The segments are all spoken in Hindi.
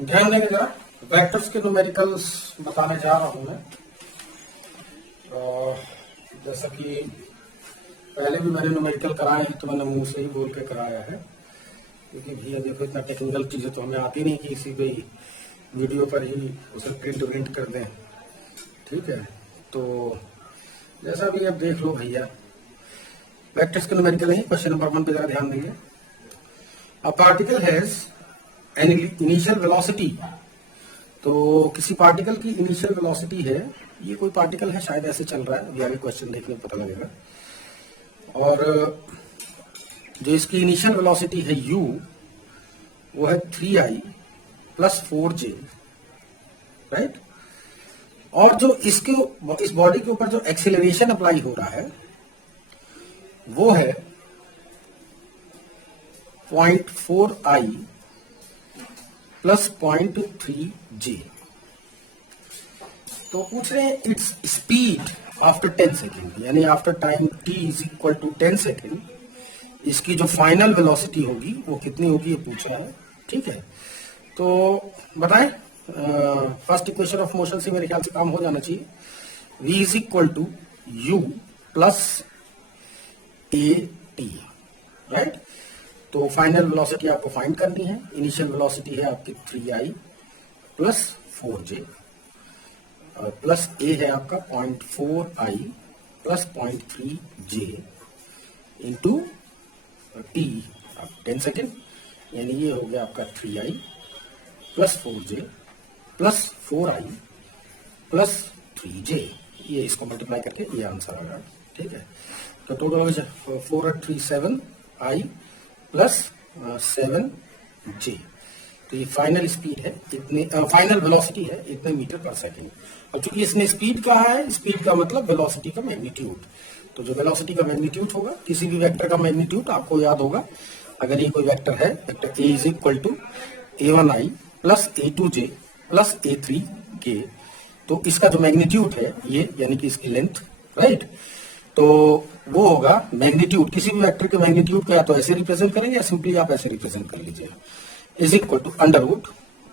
ध्यान देंगे जरा, वेक्टर्स के न्यूमेरिकल्स बताने जा रहा हूं मैं। जैसा कि पहले भी मैंने न्यूमेरिकल कराए हैं तो मैंने मुंह से ही बोल के कराया है, क्योंकि भैया देखो इतना टेक्निकल चीजें तो हमें आती नहीं कि इसी पे ही वीडियो पर ही उसे प्रिंट कर दें। ठीक है, तो जैसा भी अब देख लो भैया, वेक्टर्स के न्यूमेरिकल है। क्वेश्चन नंबर 1 पे जरा ध्यान देंगे। A particle has an initial velocity, तो किसी पार्टिकल की इनिशियल वेलोसिटी है, ये कोई पार्टिकल है शायद ऐसे चल रहा है, अभी आगे क्वेश्चन देखने में पता लगेगा। और जो इसकी इनिशियल वेलोसिटी है u, वो है 3i प्लस 4j, राइट। और जो इसके इस बॉडी के ऊपर जो एक्सीलरेशन अप्लाई हो रहा है वो है 0.4i प्लस 0.3j। तो पूछ रहे हैं इट्स स्पीड आफ्टर 10 सेकेंड, यानी after time t is equal to 10 second इसकी जो फाइनल वेलोसिटी होगी वो कितनी होगी, ये पूछ रहा है। ठीक है, तो बताएं। फर्स्ट इक्वेशन ऑफ मोशन से मेरे ख्याल से काम हो जाना चाहिए। v is equal to u plus a t, right. तो फाइनल वेलोसिटी आपको फाइंड करनी है। इनिशियल वेलोसिटी है आपकी 3i plus 4j plus a है आपका 0.4i plus 0.3j into t 10 second, यानी ये हो गया आपका 3i plus 4j plus 4i plus 3j। ये इसको मल्टीप्लाई करके ये आंसर आ रहा है। ठीक है, तो टोटल हो गया 4 और 3 7i प्लस 7j। तो ये फाइनल स्पीड है इतने, फाइनल वेलोसिटी है इतने मीटर पर सेकेंड। और चूंकि इसने स्पीड कहा है, स्पीड का मतलब वेलोसिटी का मैग्नीट्यूड, तो जो वेलोसिटी का मैग्नीट्यूड होगा, किसी भी वेक्टर का मैग्नीट्यूड आपको याद होगा। अगर ये कोई वेक्टर है, vector a is equal to a1i plus a2j plus a3k, तो इसका जो मैग्नीट्यूड है ये, यानी कि इसकी लेंथ, राइट, तो वो होगा मैग्नीट्यूड। किसी भी वेक्टर के मैग्नीट्यूड को या तो ऐसे रिप्रेजेंट करेंगे या सिंपली आप ऐसे रिप्रेजेंट कर लीजिए, is equal to under root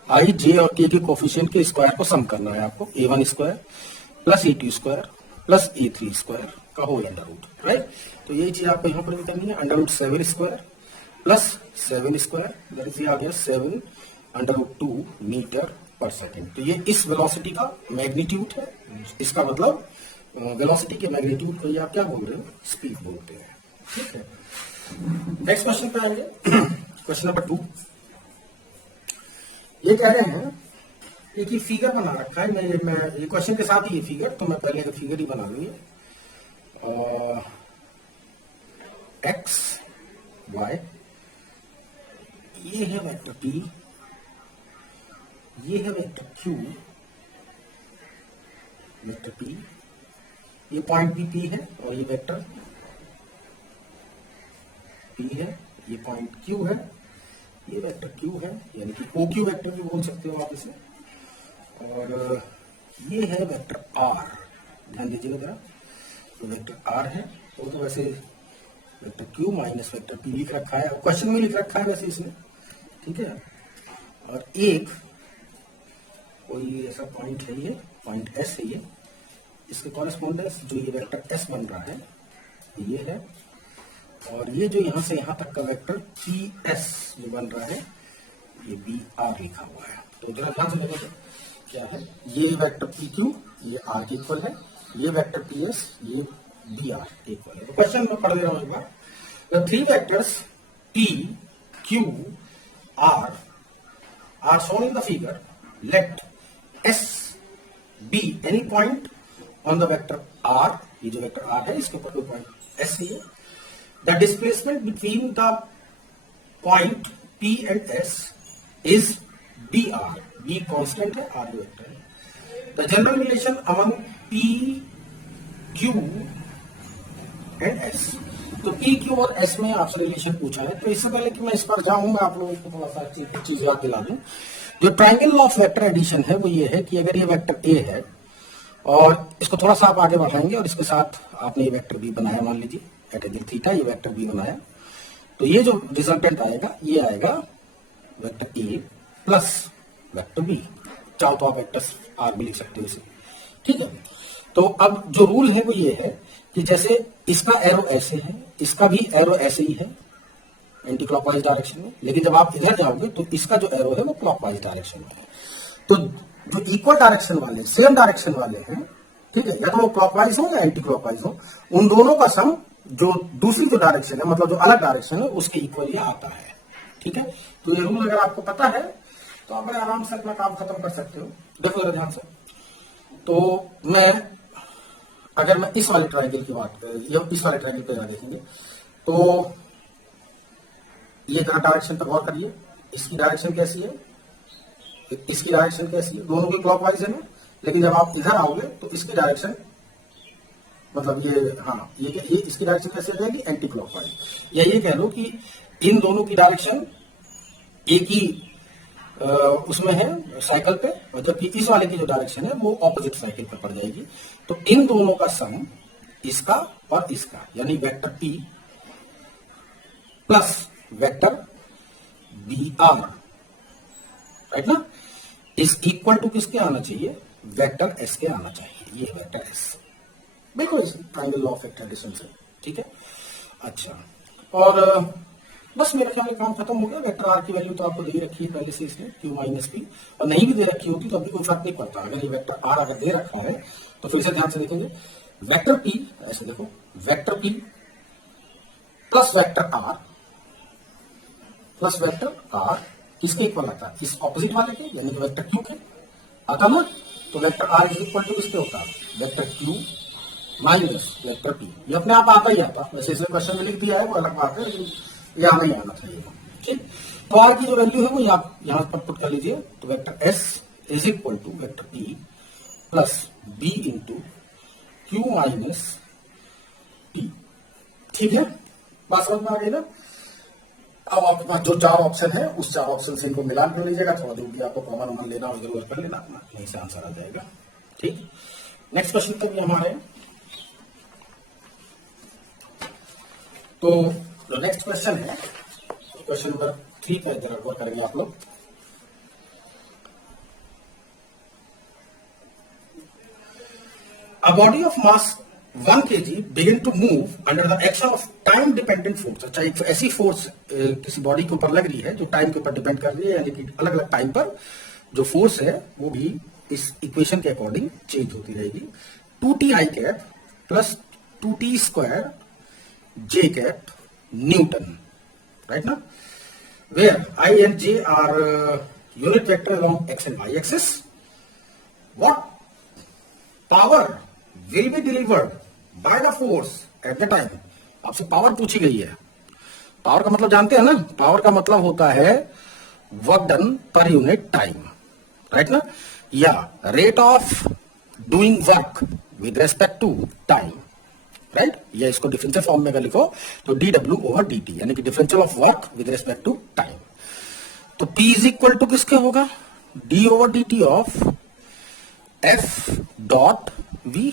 i j और के कोफिशिएंट के स्क्वायर को सम करना है आपको, a1 square plus a2 square plus a3 square का होल अंडर रूट, राइट। तो यही चीज आपको यहाँ पर भी करनी है। Under root 7 square plus 7 square, that is आ गया 7 under root 2 metre per second. तो ये इस वेलोसिटी का मैग्नीट्यूड है। इसका मतलब वेलोसिटी के मैग्नीट्यूड को ये आप क्या बोल रहे हो, स्पीड बोलते हैं। ठीक है, नेक्स्ट क्वेश्चन पे आएंगे। क्वेश्चन नंबर 2, ये कह रहे हैं एक ही फिगर बना रखा है। मैं ये क्वेश्चन के साथ ही ये फिगर, तो मैं पहले फिगर ही बना लूंगी। एक्स वाई, ये है वेक्टर p, ये है वेक्टर q, वेक्टर p, ये पॉइंट p है और ये वेक्टर p है, ये पॉइंट q है, ये वेक्टर q है, यानी कि OQ वेक्टर भी बोल सकते हो आप इसे। और ये है वेक्टर r, ध्यान दीजिएगा जरा। तो वेक्टर r है, तो वैसे vector q minus vector p लिख रखा है, क्वेश्चन में लिख रखा है वैसे इसने। ठीक है, और एक कोई ऐसा पॉइंट है, ये पॉइंट s है, ये इसके कॉरेस्पॉन्डेंस जो ये वेक्टर s बन रहा है ये है, और ये जो यहां से यहां तक का वेक्टर ps जो बन रहा है ये br लिखा हुआ है। तो जरा ध्यान से देखो क्या है, ये वेक्टर pq ये r के इक्वल है, ये वेक्टर ps ये br के इक्वल है। तो क्वेश्चन में पढ़ ले रहा हूं एक बार। The three vectors p q r are shown in the figure. Let s be any point on the vector r, ये जो वेक्टर r है इसके ऊपर कोई पॉइंट s है। The displacement between the point p and s is dr, b constant है, r वेक्टर है। The general relation among p q and s, तो p q और s में आपसे रिलेशन पूछा है। तो इससे पहले कि मैं इस पर जाऊं, मैं आप लोगों को थोड़ा सा चीज याद दिला दूं। जो ट्रायंगल ऑफ वेक्टर एडिशन है वो ये है कि अगर ये वेक्टर a है और इसको थोड़ा सा आप आगे बढ़ाएंगे और इसके साथ आपने ये वेक्टर b बनाया, मान लीजिए एट एंगल थीटा, ये वेक्टर b बनाया, तो ये जो रिजल्टेंट आएगा ये आएगा vector a plus vector B, चाहो तो आप वेक्टर आर भी लिख सकते हो इसे, ठीक है। तो अब जो रूल है वो ये है कि जैसे इसका एरो ऐसे है, इसका भी एरो ऐसे ही है एंटी क्लॉकवाइज डायरेक्शन में, लेकिन जब आप इधर जाओगे तो इसका जो एरो है वो क्लॉकवाइज डायरेक्शन में है। तो जो इक्वल डायरेक्शन वाले, सेम डायरेक्शन वाले हैं, ठीक है, या तो वो क्लॉकवाइज हो या एंटी क्लॉकवाइज हो, उन दोनों का सम जो दूसरी जो डायरेक्शन है, मतलब जो अलग डायरेक्शन है, उसके इक्वल ही आता है, ठीक है। तो ये रूल अगर आपको पता है तो आप बड़े आराम से अपना काम खत्म कर सकते हो। देखो जरा ध्यान से, तो अगर मैं इस वाले ट्रायंगल की बात करें, इस वाले ट्रायंगल पे देखेंगे, तो ये डायरेक्शन पर गौर करिए, इसकी डायरेक्शन कैसी है, इसकी डायरेक्शन कैसी है, दोनों के क्लॉकवाइज है ना, लेकिन जब आप इधर आओगे तो इसकी डायरेक्शन, मतलब ये, हाँ ये इसकी डायरेक्शन कैसे हो जाएगी, एंटी क्लॉकवाइज, या ये कह लो कि इन दोनों की डायरेक्शन एक ही उसमें है साइकिल पे, और जबकि इस वाले की जो डायरेक्शन है वो ऑपोजिट साइकिल पे पड़ जाएगी। तो इन दोनों का सम इसका और इसका, यानी vector P plus vector B R, right ना, इज इक्वल टू किसके आना चाहिए, वेक्टर एस के आना चाहिए। ये वेक्टर एस बिल्कुल इस triangle law of vector addition से, ठीक है। अच्छा, और बस मेरे ख्याल में काम खत्म हो गया। वेक्टर आर की वैल्यू तो आपको दे रखी है पहले से इसने, क्यू माइनस पी, और नहीं भी दे रखी होती तो अभी कोई फर्क नहीं पड़ता। अगर ये वेक्टर आर अगर दे रखा है तो फिर से ध्यान से देखेंगे, वेक्टर पी, ऐसे देखो, vector P plus vector R किसके इक्वल आता है, इस ऑपोजिट वाले के, यानी कि वेक्टर क्यू के आता ना। तो vector are is equal to किसके होता है, vector Q minus vector P. ये अपने आप आता ही आता, वैसे इसे क्वेश्चन में लिख दिया है वो अलग बात है, लेकिन ये आना ही आना चाहिए, ठीक। तो आर की जो वैल्यू है वो यहां पर पुट कर लीजिए। तो vector S is equal to vector P plus B into Q minus P, ठीक है। बात समझ में आ गई ना। अब आपके पास जो चार ऑप्शन है उस चार ऑप्शन से इनको मिलान कर लीजिएगा, थोड़ा दूर भी आपको कॉमन वॉमन लेना और जरूरत कर लेना अपना, यहीं से आंसर आ जाएगा, ठीक। नेक्स्ट क्वेश्चन तक भी हमारे, तो जो नेक्स्ट क्वेश्चन है, क्वेश्चन नंबर 3 पर जरा गौर करेंगे आप लोग। A body of mass 1 kg begin to move under the action of time dependent force। अच्छा, एक ऐसी फोर्स किसी बॉडी के ऊपर लग रही है जो टाइम के ऊपर डिपेंड कर रही है, यानी कि अलग अलग टाइम पर जो फोर्स है वो भी इस इक्वेशन के अकॉर्डिंग चेंज होती रहेगी। 2t i cap plus 2t square j cap Newton, right ना, where I and j are unit vector along x and y axis. What power will be delivered by the force at the time? आपसे पावर पूछी गई है। पावर का मतलब जानते हैं ना, पावर का मतलब होता है work done per unit time, right ना, या rate of doing work with respect to time, right. या इसको डिफरेंशियल फॉर्म में अगर लिखो तो dw ओवर dt, यानी कि differential of work with respect to time. तो P इज इक्वल टू किसके होगा, d over dt of f dot v,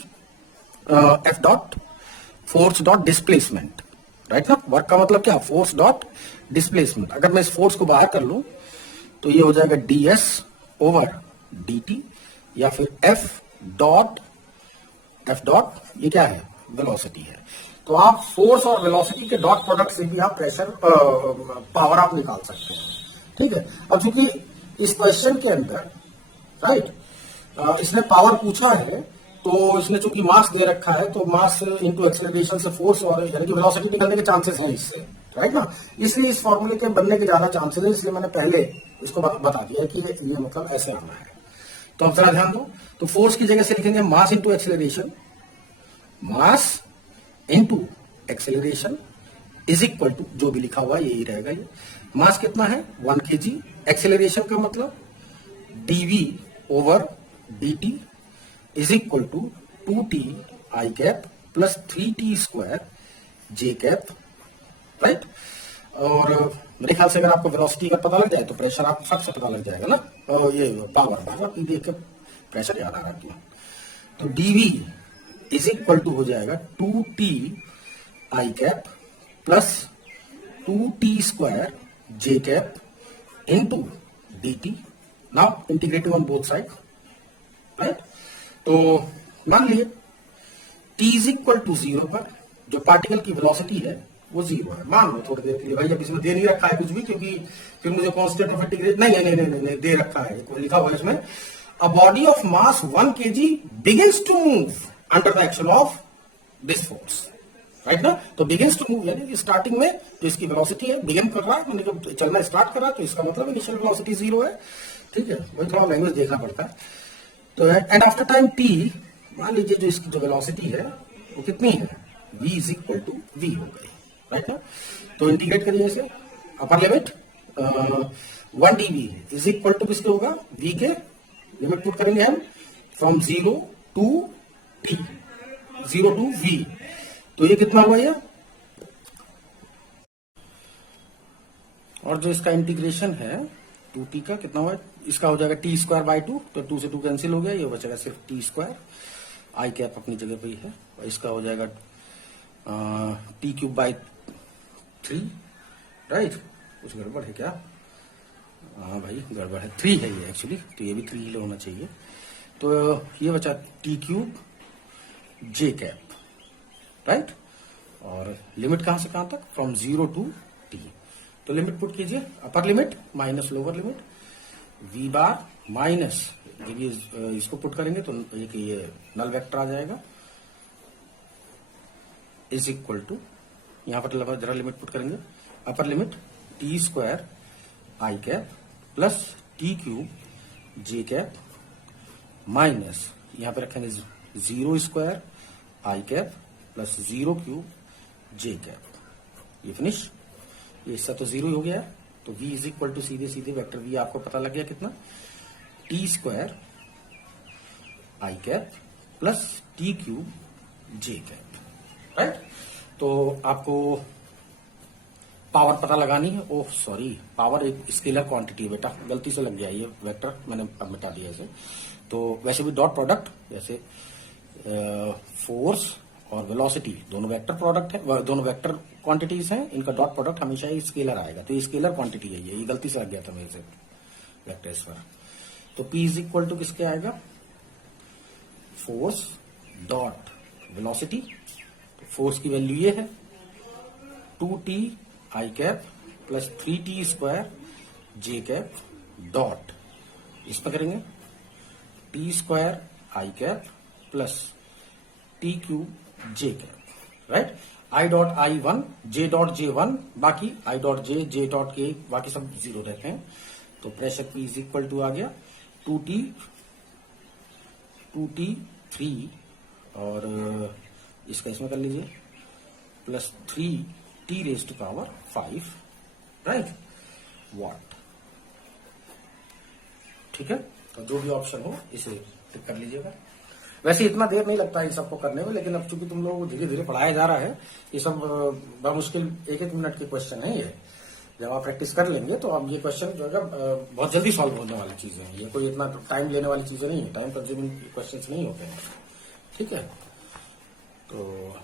f dot force dot displacement, right ना। वर्क का मतलब क्या, फोर्स डॉट डिस्प्लेसमेंट। अगर मैं इस फोर्स को बाहर कर लूं तो ये हो जाएगा ds ओवर dt, या फिर f डॉट ये क्या है, वेलोसिटी है। तो आप फोर्स और वेलोसिटी के डॉट प्रोडक्ट से भी आप प्रेशर पावर आप निकाल सकते हैं, ठीक है। अब चूंकि इस क्वेश्चन के अंदर, राइट, इसने पावर पूछा है, तो इसने चूंकि मास दे रखा है, तो मास इनटू एक्सेलरेशन से फोर्स और यानी कि वेलोसिटी निकलने के चांसेस हैं इससे, राइट ना। इसलिए इस फॉर्मूले के बनने के ज्यादा चांसेस हैं, इसलिए मैंने पहले इसको बता दिया कि ये मतलब ऐसे आना है। तो अब जरा ध्यान दो, तो फोर्स की जगह से लिखेंगे mass into acceleration, mass into acceleration is equal to जो भी लिखा हुआ यही रहेगा। ये मास कितना है 1 kg, एक्सेलरेशन का मतलब dv over dt is equal to 2t i cap plus 3t square j cap, right. और मेरे ख्याल से अगर आपको वेलोसिटी का पता लग जाए तो प्रेशर आपको फट से पता लग जाएगा ना, और ये पावर आप देख के प्रेशर याद आ रहा है। तो dv इज इक्वल टू हो जाएगा 2t i cap plus 2t square j cap into dt, now integrating on both side, right. तो मान लिए t इज इक्वल टू 0 पर जो पार्टिकल की वेलोसिटी है वो 0 है। मान लो थोड़ी देर के लिए, भाई अब इसमें दे नहीं रखा है कुछ भी, क्योंकि फिर मुझे कांस्टेंट ऑफ इंटीग्रेशन नहीं दे रखा है, लिखा हुआ है इसमें, a body of mass 1 kg begins to move under the action of this force, right ना। तो बिगिंस टू मूव यानी कि स्टार्टिंग में जो इसकी वेलोसिटी है, बिगिन कर रहा है, मैंने जब चलना स्टार्ट कर रहा है, तो इसका मतलब इनिशियल वेलोसिटी 0 है, ठीक है। वही थोड़ा लैंग्वेज देखना पड़ता है। तो एंड आफ्टर टाइम t, मान लीजिए जो इसकी जो वेलोसिटी है वो कितनी है, v is equal to v हो गई, राइट ना। तो इंटीग्रेट करिए इसे, upper limit 1 dv is equal to किसके होगा, v के, लिमिट पुट करेंगे हम from 0 to t, 0 to v, तो ये कितना हुआ ये, और जो इसका इंटीग्रेशन है 2t का कितना हुआ, इसका हो जाएगा t स्क्वायर बाई 2, तो 2 से 2 कैंसिल हो गया, ये बचेगा सिर्फ t स्क्वायर, आई कैप अपनी जगह पे ही है, और इसका हो जाएगा t क्यूब बाई 3, राइट। कुछ गड़बड़ है क्या, हाँ भाई गड़बड़ है, 3 है ये एक्चुअली, तो ये भी 3 ही होना चाहिए। तो ये बचा t cube j cap, right. और लिमिट कहां से कहां तक, फ्रॉम 0 टू t, तो लिमिट पुट कीजिए, upper limit minus lower limit, v बार माइनस, जब ये इसको पुट करेंगे तो एक ये नल वेक्टर आ जाएगा, इज इक्वल टू, यहां पर जरा लिमिट पुट करेंगे, upper limit t square i cap plus t cube j cap minus, यहां पे रखेंगे 0 square i cap plus 0 cube j cap, ये फिनिश। ये इसका तो 0 ही हो गया, तो v इज इक्वल टू सीधे सीधे वेक्टर v आपको पता लग गया कितना, t square i cap plus t cube j cap, right. तो आपको पावर पता लगानी है, ओह सॉरी, पावर एक स्केलर क्वांटिटी है बेटा, गलती से लग गया ये वेक्टर, मैंने अब मिटा दिया इसे। तो वैसे भी डॉट प्रोडक्ट, जैसे फोर्स और वेलोसिटी दोनों वेक्टर प्रोडक्ट है, दोनों वेक्टर क्वांटिटीज हैं, इनका डॉट प्रोडक्ट हमेशा ही स्केलर आएगा, तो ये स्केलर क्वांटिटी है, ये गलती से लग गया था मेरे से वेक्टर इस पर। तो P इज इक्वल टू किसके आएगा, फोर्स डॉट वेलोसिटी, तो फोर्स की वैल्यू ये है 2t i cap plus 3t square j cap dot, इस पर करेंगे t square i cap plus t cube j cap, right. i dot i 1, j dot j 1, बाकी i dot j dot k, बाकी सब 0 रहते हैं। तो pressure P is equal to आ गया 2t 3, और इसका इसमें कर लीजिए plus 3t raise to power 5, right, watt, ठीक है। तो जो भी ऑप्शन हो इसे टिक कर लीजिएगा। वैसे इतना देर नहीं लगता है इन सबको करने में, लेकिन अब चूंकि तुम लोग धीरे धीरे पढ़ाया जा रहा है, ये सब बमुश्किल 1-1 मिनट के क्वेश्चन है ये, जब आप प्रैक्टिस कर लेंगे तो अब ये क्वेश्चन जो है बहुत जल्दी सॉल्व होने वाली चीजें हैं, ये कोई इतना टाइम लेने वाली चीजें नहीं है, टाइम कंज्यूमिंग क्वेश्चंस नहीं होते हैं, ठीक है। तो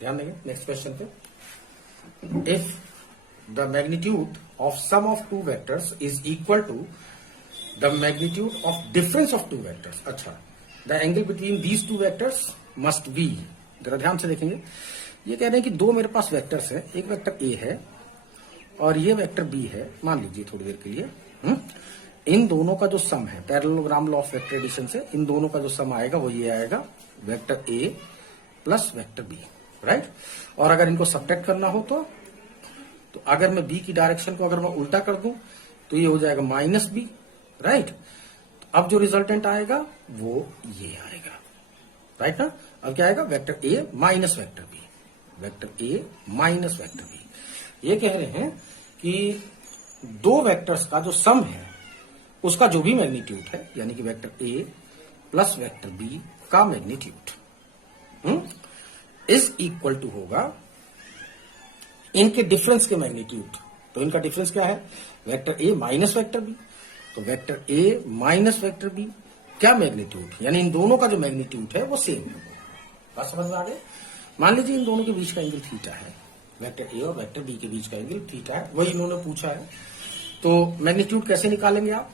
ध्यान देंगे नेक्स्ट क्वेश्चन पे, if the magnitude of sum of two vectors is equal to the magnitude of difference of two vectors, अच्छा, the angle between these two vectors must be, जरा ध्यान से देखेंगे, ये कह रहे हैं कि दो मेरे पास वेक्टर्स है, एक वेक्टर ए है और ये वेक्टर बी है, मान लीजिए थोड़ी देर के लिए, इन दोनों का जो सम है, parallelogram law of vector addition से इन दोनों का जो सम आएगा वो ये आएगा, vector A plus vector B, right. और अगर इनको सब्ट्रैक्ट करना हो तो अगर मैं बी की डायरेक्शन को अगर मैं उल्टा कर दूं तो ये हो जाएगा माइनस बी, राइट। अब जो रिजल्टेंट आएगा वो ये आएगा, राइट ना। अब क्या आएगा, वेक्टर ए माइनस वेक्टर बी, वेक्टर ए माइनस वेक्टर बी। ये कह रहे हैं कि दो वेक्टर्स का जो सम है उसका जो भी मैग्नीट्यूड है, यानी कि vector A plus vector B का मैग्नीट्यूड इज इक्वल टू होगा इनके डिफरेंस के मैग्नीट्यूड। तो इनका डिफरेंस क्या है, वेक्टर ए माइनस वेक्टर बी, तो वेक्टर ए माइनस वेक्टर बी क्या मैग्नीट्यूड, यानी इन दोनों का जो मैग्नीट्यूड है वो सेम है। बात समझ में आ गई। मान लीजिए इन दोनों के बीच का एंगल थीटा है, वेक्टर ए और वेक्टर बी के बीच का एंगल थीटा है, वही इन्होंने पूछा है। तो मैग्नीट्यूड कैसे निकालेंगे आप,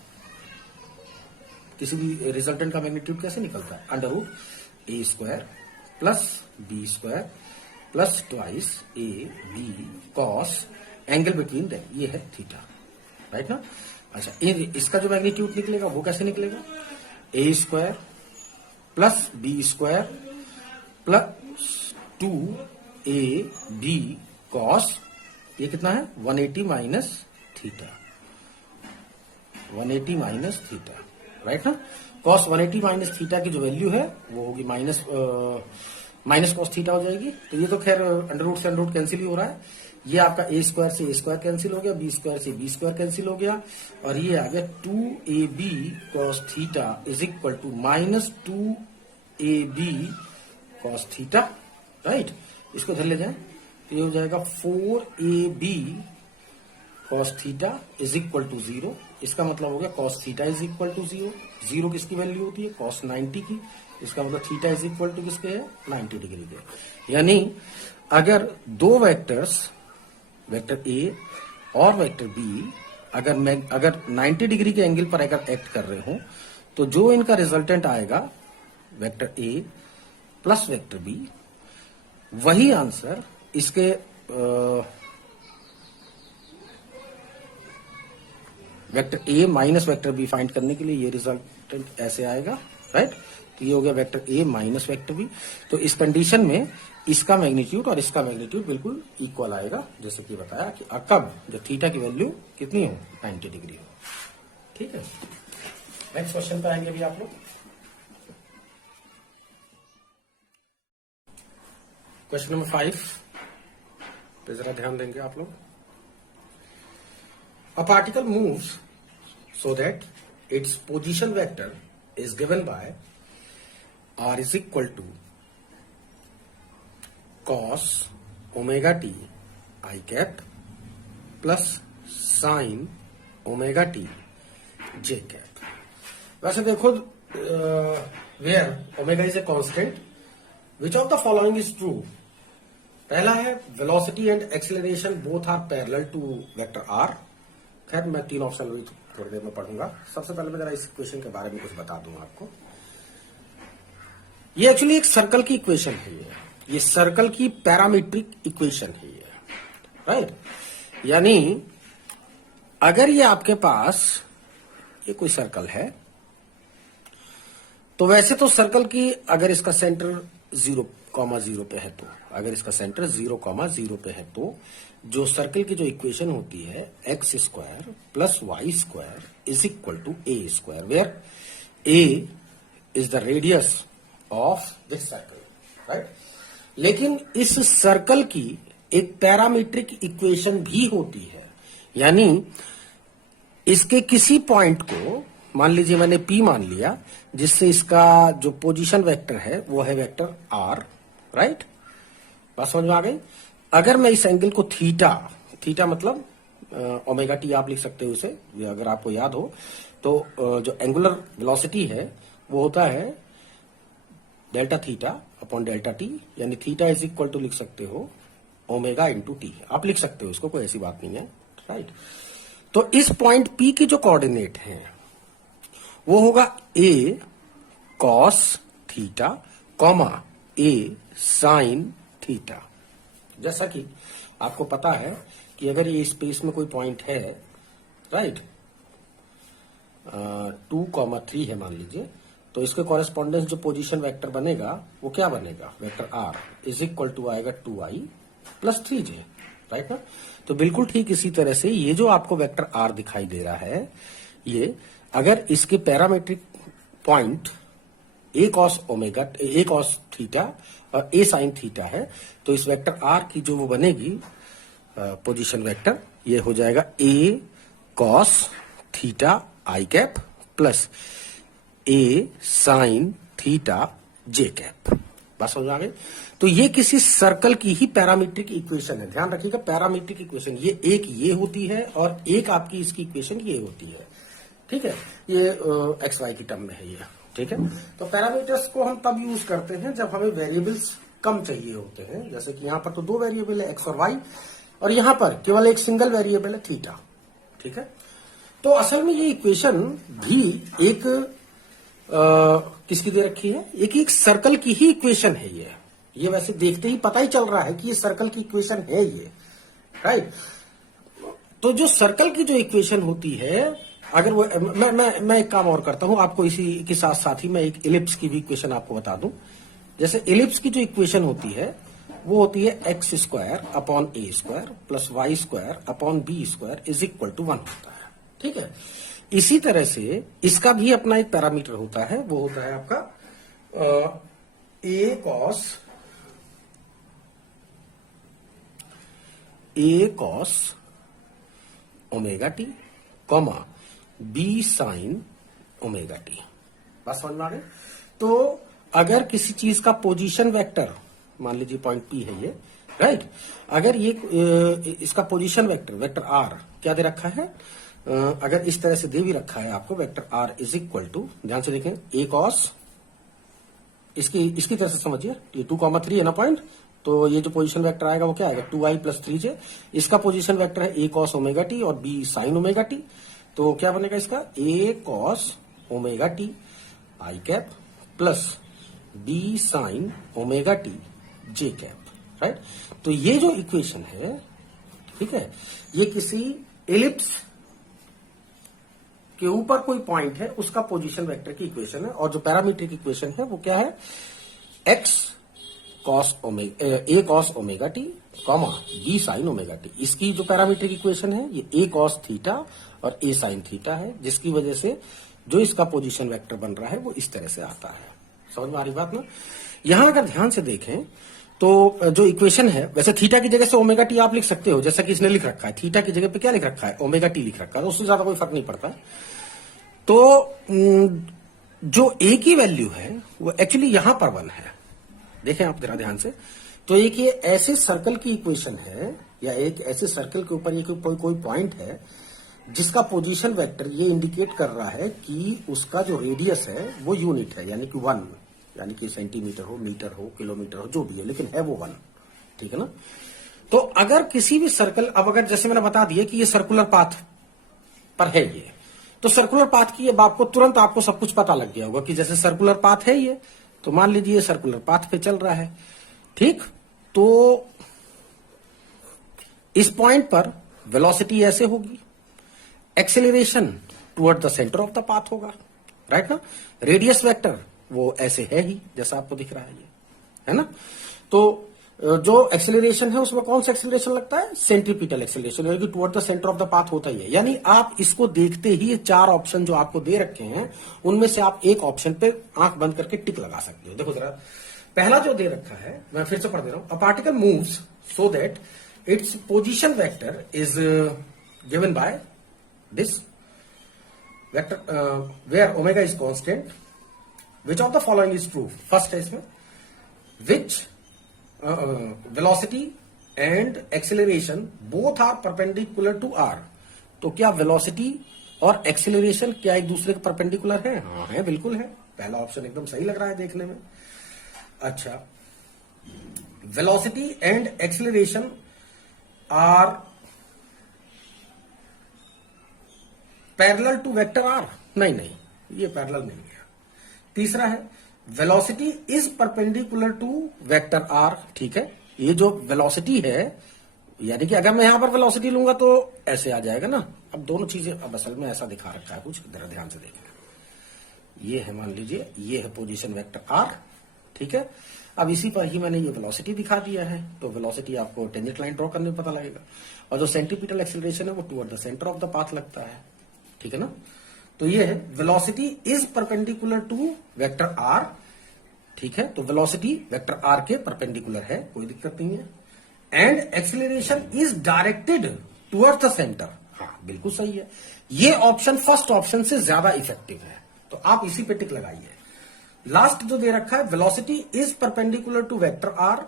किसी भी रिजल्टेंट का मैग्नीट्यूड कैसे निकलता है? Under root A square plus B square plus twice A B cos angle between them, ये है थीटा, राइट ना? अच्छा, इसका जो मैग्नीट्यूड निकलेगा वो कैसे निकलेगा? A square plus B square plus 2 AB cos, ये कितना है? 180 minus theta, 180 minus theta, right ना? कॉस 180 माइनस थीटा की जो वैल्यू है वो होगी माइनस कॉस थीटा हो जाएगी। तो ये तो खैर अंडर रूट से अंडर रूट कैंसिल ही हो रहा है। ये आपका ए स्क्वायर से ए स्क्वायर कैंसिल हो गया, बी स्क्वायर से बी स्क्वायर कैंसिल हो गया, और ये आ गया 2AB cos theta is equal to minus 2AB cos theta, right? इसको इधर ले जाए तो ये हो जाएगा 4AB cos theta is equal to 0। इसका मतलब हो गया cos theta is equal to 0। 0 किसकी वैल्यू होती है? कॉस 90 की। इसका मतलब थीटा इज इक्वल टू किसके है? 90 डिग्री के। यानी अगर दो वेक्टर्स, वेक्टर ए और वेक्टर बी, अगर 90 डिग्री के एंगल पर अगर एक्ट कर रहे हो तो जो इनका रिजल्टेंट आएगा vector A plus vector B, वही आंसर इसके वेक्टर ए माइनस वेक्टर बी फाइंड करने के लिए ये रिजल्टेंट ऐसे आएगा, राइट? तो ये हो गया वेक्टर ए माइनस वेक्टर बी। तो इस कंडीशन में इसका मैग्नीट्यूड और इसका मैग्नीट्यूड बिल्कुल इक्वल आएगा, जैसे कि बताया कि कब जो थीटा की वैल्यू कितनी हो? 90 डिग्री हो। ठीक है, नेक्स्ट क्वेश्चन पे आएंगे अभी आप लोग। क्वेश्चन नंबर 5 पे जरा ध्यान देंगे आप लोग। अ particle moves so that its position vector is given bye r is equal to cos omega t I cap plus sin omega t j cap। वैसे देखो, where omega is a constant, which of the following is true? पहला है velocity and acceleration both are parallel to vector r। खैर मैं तीन ऑप्शन भी थोड़ी देर में पढ़ूंगा। सबसे पहले मैं जरा इस इक्वेशन के बारे में कुछ बता दूं आपको। ये एक्चुअली एक सर्कल की इक्वेशन है। ये सर्कल की पैरामीट्रिक इक्वेशन है ये, राइट? यानी अगर ये आपके पास ये कोई सर्कल है तो वैसे तो सर्कल की अगर इसका सेंटर 0,0 पे है, तो अगर इसका सेंटर 0,0 पे है तो जो सर्कल की जो इक्वेशन होती है X square plus Y square is equal to A square, where A is the radius of this circle, right? लेकिन इस सर्कल की एक पैरामीट्रिक इक्वेशन भी होती है। यानी इसके किसी पॉइंट को, मान लीजिए मैंने P मान लिया, जिससे इसका जो पोजीशन वेक्टर है वो है वेक्टर R, राइट? बात समझ में आ गई? अगर मैं इस एंगल को थीटा मतलब ओमेगा टी आप लिख सकते हो उसे, अगर आपको याद हो तो जो एंगुलर वेलोसिटी है वो होता है delta theta upon delta T, यानी थीटा इज इक्वल टू लिख सकते हो ओमेगा इंटू टी, आप लिख सकते हो इसको, कोई ऐसी बात नहीं है, राइट? तो इस पॉइंट P की जो कोऑर्डिनेट है वो होगा ए कॉस थीटा कॉमा ए साइन थीटा। जैसा कि आपको पता है कि अगर ये स्पेस में कोई पॉइंट है, राइट, 2,3 है मान लीजिए, तो इसके कॉरेस्पॉन्डेंस जो पोजीशन वेक्टर बनेगा वो क्या बनेगा? Vector R is equal to आएगा 2i प्लस 3j, राइट ना? तो बिल्कुल ठीक इसी तरह से ये जो आपको वेक्टर R दिखाई दे रहा है, ये अगर इसके parametric point A cos theta और ए साइन थीटा है, तो इस वेक्टर R की जो वो बनेगी पोजीशन वेक्टर, ये हो जाएगा ए कॉस थीटा आई कैप प्लस ए साइन थीटा जे कैप। बात समझ आ गई? तो ये किसी सर्कल की ही पैरामीट्रिक इक्वेशन है। ध्यान रखिएगा, पैरामीट्रिक इक्वेशन ये एक ये होती है और एक आपकी इसकी इक्वेशन ये होती है, ठीक है? ये एक्स वाई की टर्म में है ये, ठीक है? तो पैरामीटर्स को हम तब यूज करते हैं जब हमें वेरिएबल्स कम चाहिए होते हैं, जैसे कि यहाँ पर तो दो वेरिएबल है एक्स और वाई, और यहाँ पर केवल एक सिंगल वेरिएबल है थीटा, ठीक है? तो असल में ये इक्वेशन भी एक किसकी दे रखी है, एक सर्कल की ही इक्वेशन है ये वैसे देखते ही पता ही चल रहा है कि ये सर्कल की इक्वेशन है ये, राइट। तो जो सर्कल की जो इक्वेशन होती है, अगर वो मैं एक काम और करता हूं आपको, इसी के साथ साथ ही मैं एक इलिप्स की भी इक्वेशन आपको बता दूं। जैसे इलिप्स की जो इक्वेशन होती है वो होती है X square upon A square plus Y square upon B square is equal to 1 होता है, ठीक है। इसी तरह से इसका भी अपना एक पैरामीटर होता है, वो होता है आपका a cos omega t comma b sine omega t. बस समझ में आ गई। तो अगर किसी चीज का पोजीशन वेक्टर, मान लीजिए पॉइंट पी है ये, राइट, अगर ये इसका पोजीशन वेक्टर आर क्या दे रखा है, अगर इस तरह से दे भी रखा है आपको, vector are is equal to, ध्यान से देखें, ए कॉस, इसकी तरह से समझिए, ये 2,3 है ना पॉइंट, तो ये जो पोजीशन वेक्टर आएगा वो क्या आएगा 2i प्लस 3j। इसका पोजीशन वेक्टर है ए कॉस ओमेगा टी और बी साइन ओमेगा टी, तो क्या बनेगा इसका a cos omega T I cap plus b sine omega T J cap, right. तो ये जो इक्वेशन है, ठीक है, ये किसी एलिप्स के ऊपर कोई पॉइंट है उसका पोजीशन वेक्टर की इक्वेशन है, और जो पैरामीट्रिक इक्वेशन है वो क्या है, x cos omega, a cos omega t comma b sine omega t. इसकी जो पैरामीट्रिक इक्वेशन है ये ए कॉस थीटा और ए साइन थीटा है, जिसकी वजह से जो इसका पोजीशन वेक्टर बन रहा है वो इस तरह से आता है। समझ में आ रही बात ना। यहां अगर ध्यान से देखें तो जो इक्वेशन है, वैसे थीटा की जगह से ओमेगा टी आप लिख सकते हो, जैसा कि इसने लिख रखा है, थीटा की जगह पे क्या लिख रखा है, ओमेगा टी लिख रखा है, तो उससे ज्यादा कोई फर्क नहीं पड़ता। तो जो ए की वैल्यू है वो एक्चुअली यहां पर 1 है, देखें आप जरा ध्यान से। तो एक ये ऐसे सर्कल की इक्वेशन है, या एक ऐसे सर्कल के ऊपर ये कोई पॉइंट है जिसका पोजीशन वेक्टर ये इंडिकेट कर रहा है कि उसका जो रेडियस है वो यूनिट है, यानी कि 1, यानी कि सेंटीमीटर हो, मीटर हो, किलोमीटर हो, जो भी है, लेकिन है वो 1, ठीक है ना। तो अगर किसी भी सर्कल, अब अगर जैसे मैंने बता दिया कि ये सर्कुलर पाथ पर है ये, तो सर्कुलर पाथ की अब आपको तुरंत आपको सब कुछ पता लग गया होगा कि जैसे सर्कुलर पाथ है ये, तो मान लीजिए सर्कुलर पाथ पे चल रहा है, ठीक। तो इस पॉइंट पर वेलोसिटी ऐसे होगी, acceleration toward the centre of the path होगा, राइट ना। रेडियस वेक्टर वो ऐसे है ही जैसा आपको दिख रहा है ये, है ना। तो जो एक्सेलरेशन है उसमें कौन सा एक्सेलरेशन लगता है, सेंट्रीपिटल एक्सेलरेशन, यानी कि toward the centre of the path होता ही है। यानी आप इसको देखते ही ये 4 ऑप्शन जो आपको दे रखे हैं उनमें से आप एक ऑप्शन पे आंख बंद करके टिक लगा सकते हो। देखो जरा, पहला जो दे रखा है, मैं फिर से पढ़ दे रहा हूं, a particle moves so that its position vector is given by this vector where omega is constant, which of the following is true. First है इसमें, which velocity and acceleration both are perpendicular to r. तो क्या वेलोसिटी और एक्सेलरेशन क्या एक दूसरे के परपेंडिकुलर है? हाँ है, बिल्कुल है। पहला ऑप्शन एकदम सही लग रहा है देखने में। अच्छा, velocity and acceleration are parallel to vector R. नहीं, ये पैरेलल नहीं है। तीसरा है, velocity is perpendicular to vector R. ठीक है, ये जो वेलोसिटी है, यानी कि अगर मैं यहां पर वेलोसिटी लूंगा तो ऐसे आ जाएगा ना। अब दोनों चीजें, अब असल में ऐसा दिखा रखा है कुछ, जरा ध्यान से देखना। ये है, मान लीजिए ये है पोजीशन वेक्टर आर, ठीक है। अब इसी पर ही मैंने ये वेलोसिटी दिखा दिया है, तो वेलोसिटी आपको टेंजेंट लाइन ड्रॉ करने में पता लगेगा। और जो सेंटीपिटल एक्सेलरेशन है वो toward the centre of the path लगता है, ठीक है ना। तो ये है velocity is perpendicular to vector R, ठीक है। तो वेलोसिटी वेक्टर आर के परपेंडिकुलर है, कोई दिक्कत नहीं है। And acceleration is directed towards the centre. हाँ, बिल्कुल सही है। ये ऑप्शन फर्स्ट ऑप्शन से ज्यादा इफेक्टिव है, तो आप इसी पे टिक लगाइए। लास्ट जो दे रखा है, velocity is perpendicular to vector R,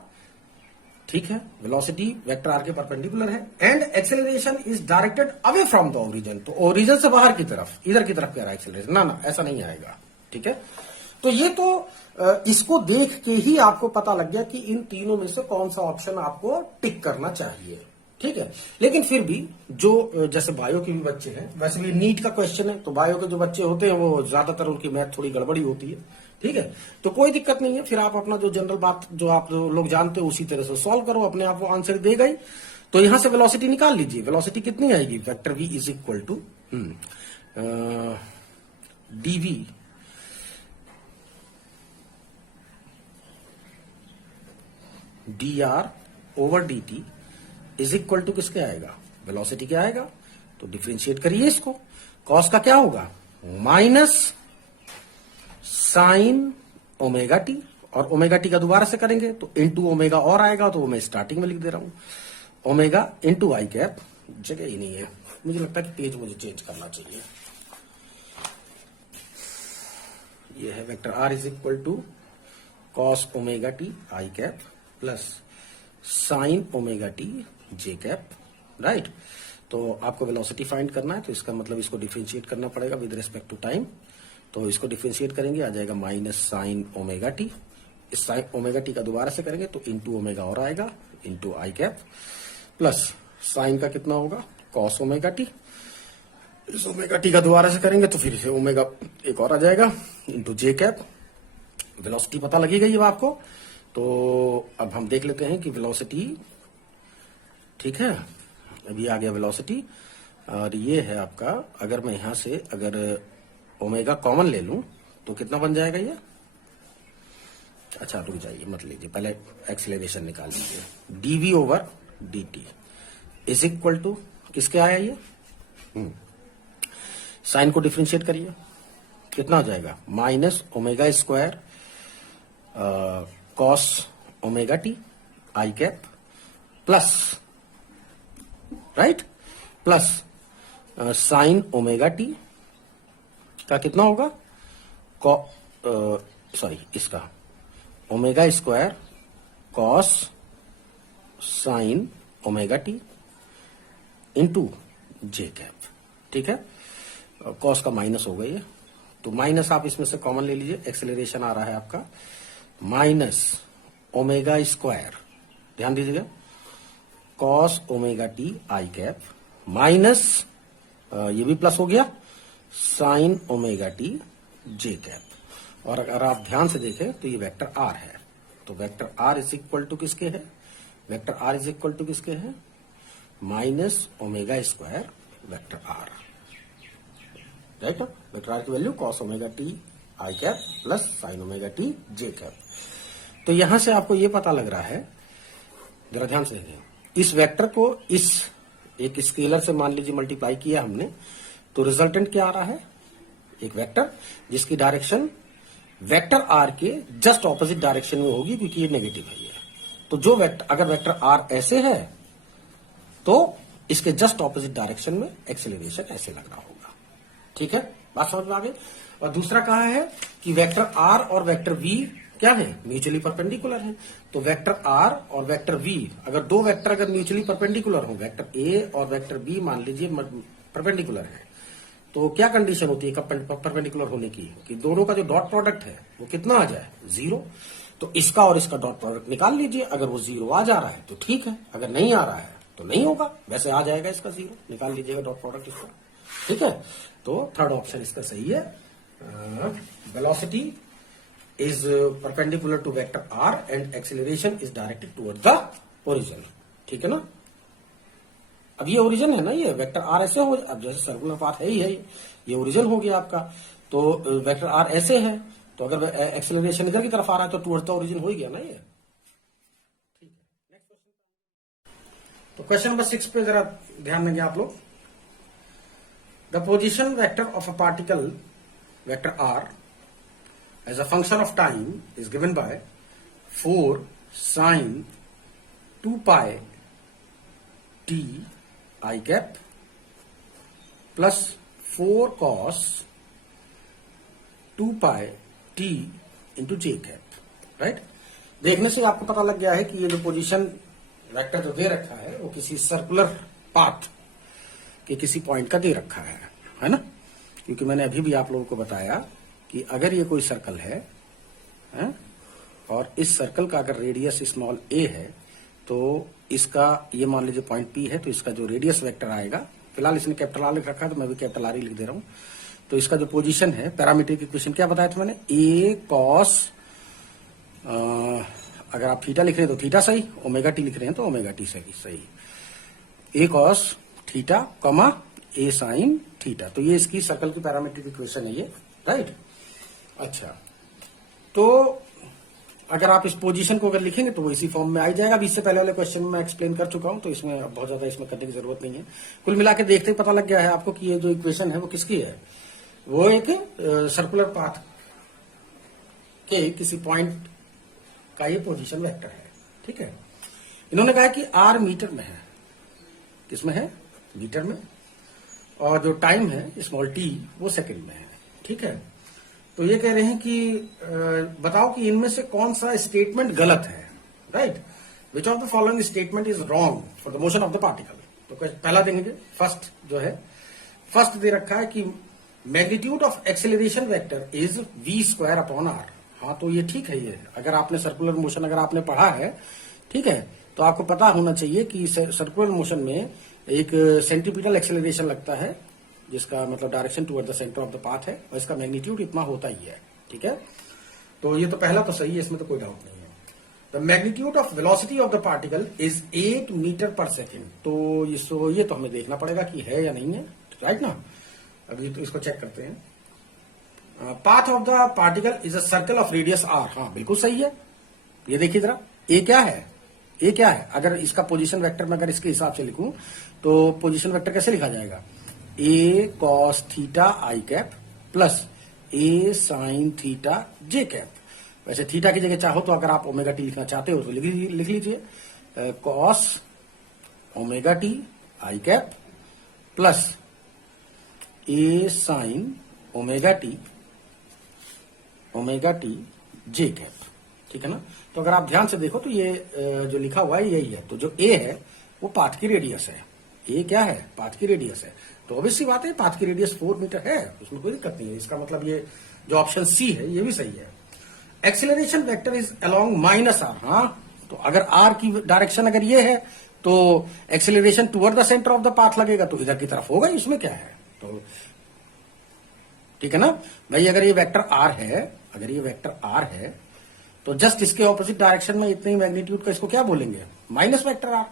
ठीक है, वेलोसिटी वेक्टर आर के परपेंडिकुलर है। And acceleration is directed away from the origin, तो ओरिजिन से बाहर की तरफ, इधर की तरफ कह रहा है एक्सेलरेशन। ना, ऐसा नहीं आएगा, ठीक है। तो ये तो इसको देख के ही आपको पता लग गया कि इन तीनों में से कौन सा ऑप्शन आपको टिक करना चाहिए, ठीक है। लेकिन फिर भी जो जैसे बायो के भी बच्चे हैं, वैसे भी नीट का क्वेश्चन है, तो बायो के जो बच्चे होते हैं वो ज्यादातर उनकी मैथ थोड़ी गड़बड़ी होती है, ठीक है। तो कोई दिक्कत नहीं है, फिर आप अपना जो जनरल बात जो आप लोग जानते हो उसी तरह से सॉल्व करो, अपने आप वो आंसर देगा ही। तो यहां से वेलोसिटी निकाल लीजिए। वेलोसिटी कितनी आएगी? Vector v is equal to dv dr over dt is equal to किसके आएगा? वेलोसिटी क्या आएगा? तो डिफरेंशिएट करिए इसको। कॉस का क्या होगा? माइनस साइन ओमेगा टी, और ओमेगा टी का दोबारा से करेंगे तो इनटू ओमेगा और आएगा, तो वो मैं स्टार्टिंग में लिख दे रहा हूं, ओमेगा इनटू आई कैप। जगह ही नहीं है, मुझे लगता है कि पेज मुझे चेंज करना चाहिए। ये है vector are is equal to cos omega T I cap plus sine omega T J cap, right. तो आपको वेलोसिटी फाइंड करना है, तो इसका मतलब इसको डिफरेंशिएट करना पड़ेगा विद रिस्पेक्ट टू टाइम। तो इसको डिफरेंशिएट करेंगे, आ जाएगा माइनस साइन ओमेगा टी। इस साइन ओमेगा टी का दोबारा से करेंगे तो इंटू ओमेगा और आएगा, इंटू आई कैप, प्लस साइन का कितना होगा? Cos omega T. इस ओमेगा टी का दोबारा से करेंगे तो फिर से ओमेगा एक और आ जाएगा, इंटू जे कैप। वेलोसिटी पता लगी गई अब आपको। तो अब हम देख लेते हैं कि वेलोसिटी, ठीक है, अभी आ गया वेलोसिटी। और ये है आपका, अगर मैं यहां से अगर ओमेगा कॉमन ले लूं तो कितना बन जाएगा ये? अच्छा रुक जाइए, मत लीजिए, पहले एक्सेलरेशन निकाल लीजिए। Dv over dt is equal to किसके आया ये? साइन को डिफरेंशिएट करिए, कितना हो जाएगा? Minus omega square cos omega T I cap plus, right, plus sine omega t का कितना होगा? सॉरी, इसका omega square cos sine omega t into j cap, ठीक है। कॉस का माइनस हो गई है, तो माइनस आप इसमें से कॉमन ले लीजिए। एक्सेलरेशन आ रहा है आपका माइनस ओमेगा स्क्वायर, ध्यान दीजिएगा, cos omega T I cap minus ये भी प्लस हो गया, साइन ओमेगा टी जे कैप। और अगर आप ध्यान से देखें तो ये वेक्टर आर है, तो vector are is equal to किसके है? Vector are is equal to किसके है? Minus omega square vector r, right. Vector r की value cos omega T I cap plus sine omega T J cap. तो यहां से आपको ये पता लग रहा है, जरा ध्यान से देखें, इस वेक्टर को इस एक स्केलर से मान लीजिए मल्टीप्लाई किया हमने, तो रिजल्टेंट क्या आ रहा है? एक वेक्टर जिसकी डायरेक्शन वेक्टर आर के जस्ट ऑपोजिट डायरेक्शन में होगी, क्योंकि ये नेगेटिव है ये। तो जो वेक्टर, अगर वेक्टर आर ऐसे है तो इसके जस्ट ऑपोजिट डायरेक्शन में एक्सेलरेशन ऐसे लग रहा होगा, ठीक है। बात समझ में आ गई। और दूसरा कहा है कि वेक्टर आर और वेक्टर वी क्या है? म्यूचुअली परपेंडिकुलर है। तो वेक्टर आर और वेक्टर वी, अगर दो वेक्टर अगर म्यूचुअली परपेंडिकुलर हो, वेक्टर ए और वेक्टर बी मान लीजिए परपेंडिकुलर है, तो क्या कंडीशन होती है परपेंडिकुलर होने की? कि दोनों का जो डॉट प्रोडक्ट है वो कितना आ जाए? 0। तो इसका और इसका डॉट प्रोडक्ट निकाल लीजिए। अगर वो 0 आ जा रहा है तो ठीक है, अगर नहीं आ रहा है तो नहीं होगा। वैसे आ जाएगा इसका 0, निकाल लीजिएगा डॉट प्रोडक्ट इसका, ठीक है। तो थर्ड ऑप्शन इसका सही है। Velocity is perpendicular to vector r and acceleration is directed toward the origin, ठीक है ना। अब ये ओरिजिन है ना, ये वेक्टर आर ऐसे हो, अब जैसे सर्कुलर पाथ है ही है, ये ओरिजिन हो गया आपका। तो वेक्टर आर ऐसे है, तो अगर एक्सेलरेशन इधर की तरफ आ रहा है तो टुवर्ड्स द ओरिजिन हो ही गया ना ये, ठीक है। नेक्स्ट क्वेश्चन, तो क्वेश्चन नंबर 6 पे जरा ध्यान देंगे आप लोग। The position vector of a particle vector R as a function of time is given by 4 sin 2 pi t I cap plus 4 cos 2 pi t into j cap, right. देखने से आपको पता लग गया है कि ये जो पोजीशन वेक्टर जो दे रखा है वो किसी सर्कुलर पाथ के किसी पॉइंट का दे रखा है ना। क्योंकि मैंने अभी भी आप लोगों को बताया कि अगर ये कोई सर्कल है और इस सर्कल का अगर रेडियस स्मॉल a है, तो इसका ये मान लीजिए पॉइंट P है, तो इसका जो रेडियस वेक्टर आएगा, फिलहाल इसने कैपिटल आर लिख रखा है तो मैं भी कैपिटल आर ही लिख दे रहा हूं। तो इसका जो पोजीशन है, पैरामीट्रिक इक्वेशन क्या बताया था मैंने, ए कॉस, अगर आप थीटा लिख रहे हैं तो थीटा सही, ओमेगा टी लिख रहे हैं तो ओमेगा टी सही, ए कॉस थीटा कॉमा ए साइन थीटा। तो ये इसकी सर्कल की पैरामीट्रिक इक्वेशन है ये, राइट। अच्छा, तो अगर आप इस पोजीशन को अगर लिखेंगे तो वो इसी फॉर्म में आ जाएगा। अभी इससे पहले वाले क्वेश्चन में मैं एक्सप्लेन कर चुका हूं, तो इसमें बहुत ज्यादा इसमें करने की जरूरत नहीं है। कुल मिला के देखते ही पता लग गया है आपको कि ये जो इक्वेशन है वो किसकी है, वो एक सर्कुलर पाथ के किसी पॉइंट का ये पोजीशन वेक्टर है, ठीक है। इन्होंने कहा कि आर मीटर में है, किसमें है, मीटर में, और जो टाइम है स्मॉल टी वो सेकंड में है, ठीक है। तो ये कह रहे हैं कि बताओ कि इनमें से कौन सा स्टेटमेंट गलत है, right. Which of the following statement is wrong for the motion of the particle. तो पहला देंगे, फर्स्ट जो है, फर्स्ट दे रखा है कि magnitude of acceleration vector is v square upon R. हाँ, तो ये ठीक है। ये अगर आपने सर्कुलर मोशन अगर आपने पढ़ा है, ठीक है, तो आपको पता होना चाहिए कि सर्कुलर मोशन में एक सेंटीपिटल एक्सेलरेशन लगता है, जिसका मतलब direction toward the centre of the path है, और इसका मैग्नीट्यूड इतना होता ही है, ठीक है। तो ये तो पहला तो सही है, इसमें तो कोई डाउट नहीं है। The magnitude of velocity of the particle is 8 metre per second. तो ये तो हमें देखना पड़ेगा कि है या नहीं है, राइट ना। अभी तो इसको चेक करते हैं। Path of the particle is a circle of radius R. हाँ, बिल्कुल सही है। ये देखिए जरा, ए क्या है, ए क्या है, अगर इसका पोजीशन वेक्टर में अगर इसके हिसाब से लिखूं तो पोजीशन वेक्टर कैसे लिखा जाएगा, ए कॉस थीटा आई कैप प्लस ए साइन थीटा जे कैप। वैसे थीटा की जगह चाहो तो अगर आप ओमेगा टी लिखना चाहते हो तो लिख लीजिए cos omega T I cap plus A sign omega T J cap, ठीक है ना। तो अगर आप ध्यान से देखो तो ये जो लिखा हुआ है यही है। तो जो ए है वो पाथ की रेडियस है, ए क्या है, पाथ की रेडियस है। तो ऑब्वियस सी बात है पाथ की रेडियस 4 मीटर है, उसमें कोई दिक्कत नहीं है। इसका मतलब ये जो ऑप्शन सी है ये भी सही है। Acceleration vector is along minus R. हाँ, तो अगर आर की डायरेक्शन अगर ये है तो acceleration toward the centre of the path लगेगा, तो इधर की तरफ होगा, इसमें क्या है। तो ठीक है ना भाई, अगर ये वेक्टर आर है, अगर ये वेक्टर आर है तो जस्ट इसके ऑपोजिट डायरेक्शन में इतनी मैग्नीट्यूड का इसको क्या बोलेंगे, माइनस वेक्टर आर।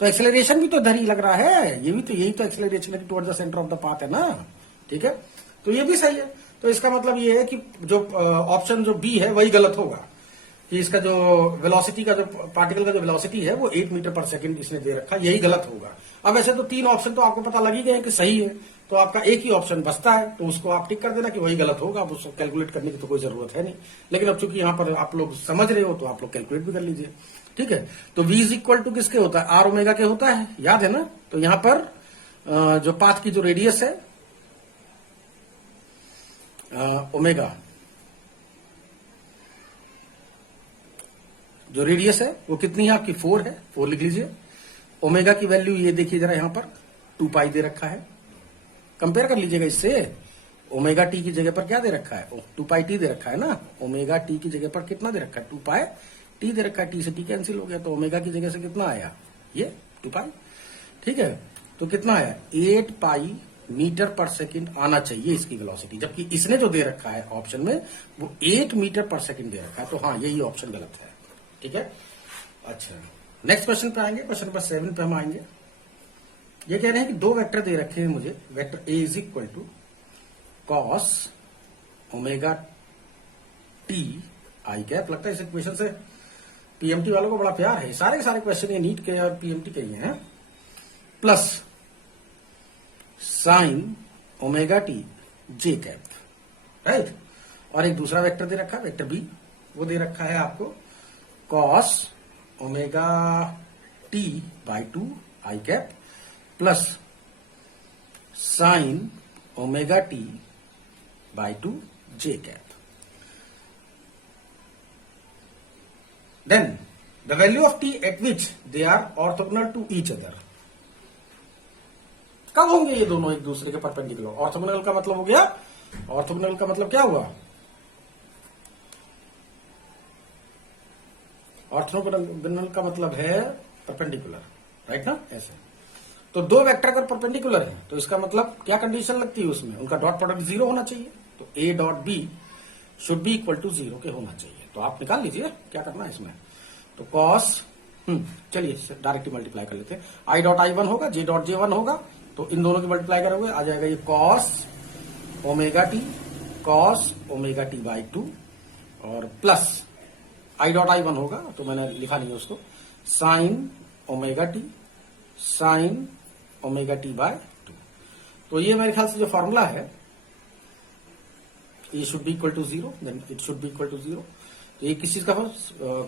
तो एक्सेलरेशन भी तो इधर ही लग रहा है, ये भी तो यही तो एक्सेलरेशन है toward the centre of the path है ना, ठीक है। तो ये भी सही है। तो इसका मतलब ये है कि जो ऑप्शन जो बी है वही गलत होगा, कि इसका जो वेलोसिटी का जो पार्टिकल का जो वेलोसिटी है वो 8 मीटर पर सेकंड इसने दे रखा, यही गलत होगा। अब ऐसे तो 3 ऑप्शन तो आपको पता लग ही गए कि सही है, तो आपका एक ही ऑप्शन बचता है, तो उसको आप टिक कर देना कि वही गलत होगा। अब उसको कैलकुलेट करने की तो कोई जरूरत है नहीं, लेकिन अब चूंकि यहाँ पर आप लोग समझ रहे हो तो आप लोग कैलकुलेट भी कर लीजिए, ठीक है। तो v इज इक्वल टू किसके होता है, आर ओमेगा के होता है, याद है ना। तो यहां पर जो पाथ की जो रेडियस है ओमेगा, जो रेडियस है वो कितनी है आपकी, 4 है, 4 लिख लीजिए। ओमेगा की वैल्यू ये देखिए जरा, यहां पर 2 पाई दे रखा है, कंपेयर कर लीजिएगा इससे। ओमेगा टी की जगह पर क्या दे रखा है, 2 पाई टी दे रखा है ना। ओमेगा टी की जगह पर कितना दे रखा है, 2 पाई टी दे रखा है। टी से टी कैंसिल हो गया, तो ओमेगा की जगह से कितना आया, ये 2 पाई, ठीक है। तो कितना आया, 8 पाई मीटर पर सेकंड आना चाहिए इसकी वेलोसिटी, जबकि इसने जो दे रखा है ऑप्शन में वो 8 मीटर पर सेकंड दे रखा है। तो हाँ, यही ऑप्शन गलत है, ठीक है। अच्छा, नेक्स्ट क्वेश्चन पे आएंगे, क्वेश्चन नंबर 7 पे हम आएंगे। ये कह रहे हैं कि 2 वेक्टर दे रखे हैं मुझे, vector A is equal to cos omega T I cap. लगता है इस इक्वेशन से पीएमटी वालों को बड़ा प्यार है, सारे के सारे क्वेश्चन ये नीट के और पीएमटी के ही हैं। प्लस साइन ओमेगा टी जे कैप, राइट। और एक दूसरा वेक्टर दे रखा है, वेक्टर बी, वो दे रखा है आपको cos omega T by 2 I cap plus sine omega T by 2 J cap. Then the value of T at which they are orthogonal to each other. कब होंगे ये दोनों एक दूसरे के परपेंडिकुलर। ऑर्थोगोनल का मतलब हो गया, ऑर्थोगोनल का मतलब क्या हुआ, ऑर्थोगोनल का मतलब है परपेंडिकुलर, राइट ना, ऐसे। तो दो वेक्टर अगर परपेंडिकुलर है तो इसका मतलब क्या कंडीशन लगती है उसमें, उनका डॉट प्रोडक्ट 0 होना चाहिए। तो A dot B should be equal to 0 के होना चाहिए। तो आप निकाल लीजिए क्या करना है इसमें। तो कॉस, चलिए डायरेक्टली मल्टीप्लाई कर लेते हैं। आई डॉट आई 1 होगा, जे डॉट जे 1 होगा, तो इन दोनों की मल्टीप्लाई करोगे आ जाएगा ये cos omega T, cos omega T by 2 और प्लस आई डॉट आई 1 होगा, तो मैंने लिखा नहीं है उसको, sine omega T, sine omega T by 2। तो ये मेरे ख्याल से जो फॉर्मूला है ये should be equal to 0, then it should be equal to 0। तो ये किस चीज का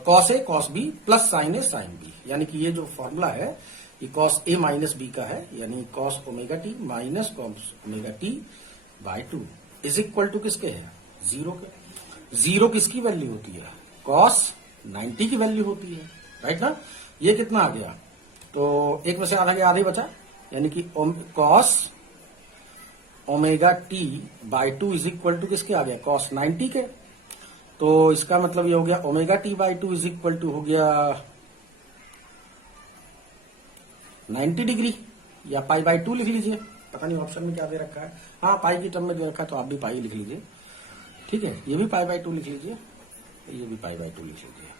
cos A cos B plus sine A sine B, यानी कि ये जो फॉर्मूला है ये कॉस ए माइनस बी का है, यानी cos omega T minus cos omega T by 2 is equal to किसके है, 0 के। 0 किसकी वैल्यू होती है, कॉस 90 की वैल्यू होती है, राइट ना। ये कितना आ गया, तो एक में से आधा गया, आधा ही बचा, यानी कि cos omega T by 2 is equal to किसके आ गया, कॉस 90 के। तो इसका मतलब ये हो गया omega T by 2 is equal to हो गया 90 डिग्री, या पाई बाई 2 लिख लीजिए, पता नहीं ऑप्शन में क्या दे रखा है, हाँ पाई की टर्म में दे रखा है तो आप भी पाई लिख लीजिए, ठीक है। ये भी पाई बाई 2 लिख लीजिए, ये भी पाई बाई 2 लिख लीजिए,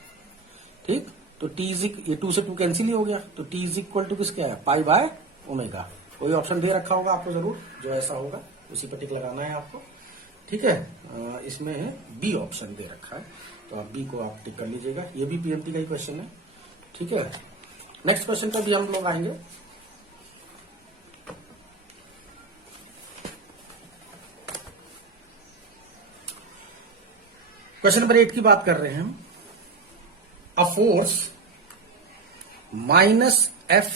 ठीक। तो टी ये 2 से 2 कैंसिल ही हो गया, तो टी इज इक्वल टू किसके है, पाई बाय ओमेगा। कोई ऑप्शन दे रखा होगा आपको जरूर, जो ऐसा होगा उसी पर टिक लगाना है आपको, ठीक है। इसमें है बी ऑप्शन दे रखा है, तो आप बी को आप टिक कर लीजिएगा। ये भी पीएमटी का ही क्वेश्चन है, ठीक है। नेक्स्ट क्वेश्चन पर भी हम लोग आएंगे। क्वेश्चन नंबर 8 की बात कर रहे हैं हम। अ फोर्स माइनस एफ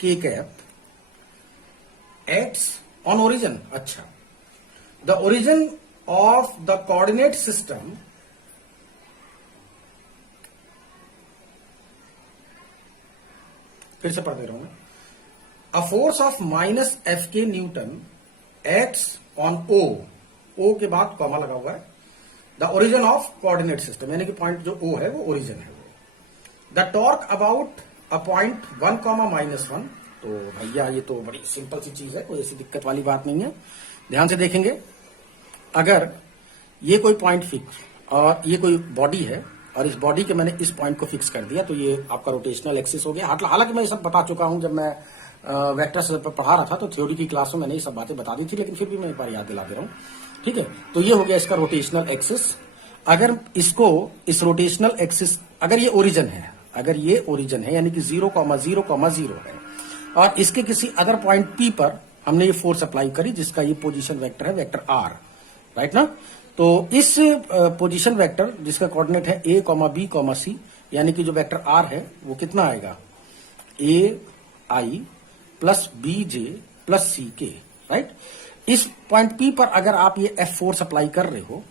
के कैप एक्ट्स ऑन ओरिजिन, अच्छा, the origin of the coordinate system फिर से पढ़ दे रहा हूं मैं। A force of minus F के न्यूटन एक्ट्स ऑन ओ के बाद कॉमा लगा हुआ है, the origin of coordinate system, यानी कि पॉइंट जो ओ है वो ओरिजिन है। The torque about a point 1 comma minus 1, तो भैया ये तो बड़ी सिंपल सी चीज है, कोई ऐसी दिक्कत वाली बात नहीं है। ध्यान से देखेंगे, अगर ये कोई पॉइंट फिक्स और ये कोई बॉडी है और इस बॉडी के मैंने इस पॉइंट को फिक्स कर दिया, तो ये आपका रोटेशनल एक्सिस हो गया। हालांकि मैं ये सब बता चुका हूं, जब मैं वेक्टर्स पढ़ा रहा था तो थ्योरी की क्लास में मैंने ये सब बातें बता दी थी, लेकिन फिर भी मैं एक बार याद दिला दे रहा हूं, ठीक है। तो ये हो गया इसका रोटेशनल एक्सिस। अगर इसको इस रोटेशनल एक्सिस, अगर ये ओरिजिन है, अगर ये ओरिजिन है यानी कि 0,0,0 है और इसके किसी अदर पॉइंट पी पर हमने ये फोर्स अप्लाई करी, जिसका ये पोजीशन वेक्टर है, वेक्टर आर, राइट ना। तो इस पोजीशन वेक्टर जिसका कोऑर्डिनेट है a, b, c, यानी कि जो वेक्टर आर है वो कितना आएगा, a i plus b j plus c k, right. इस पॉइंट पी पर अगर आप ये एफ फोर्स अप्लाई कर रहे हो,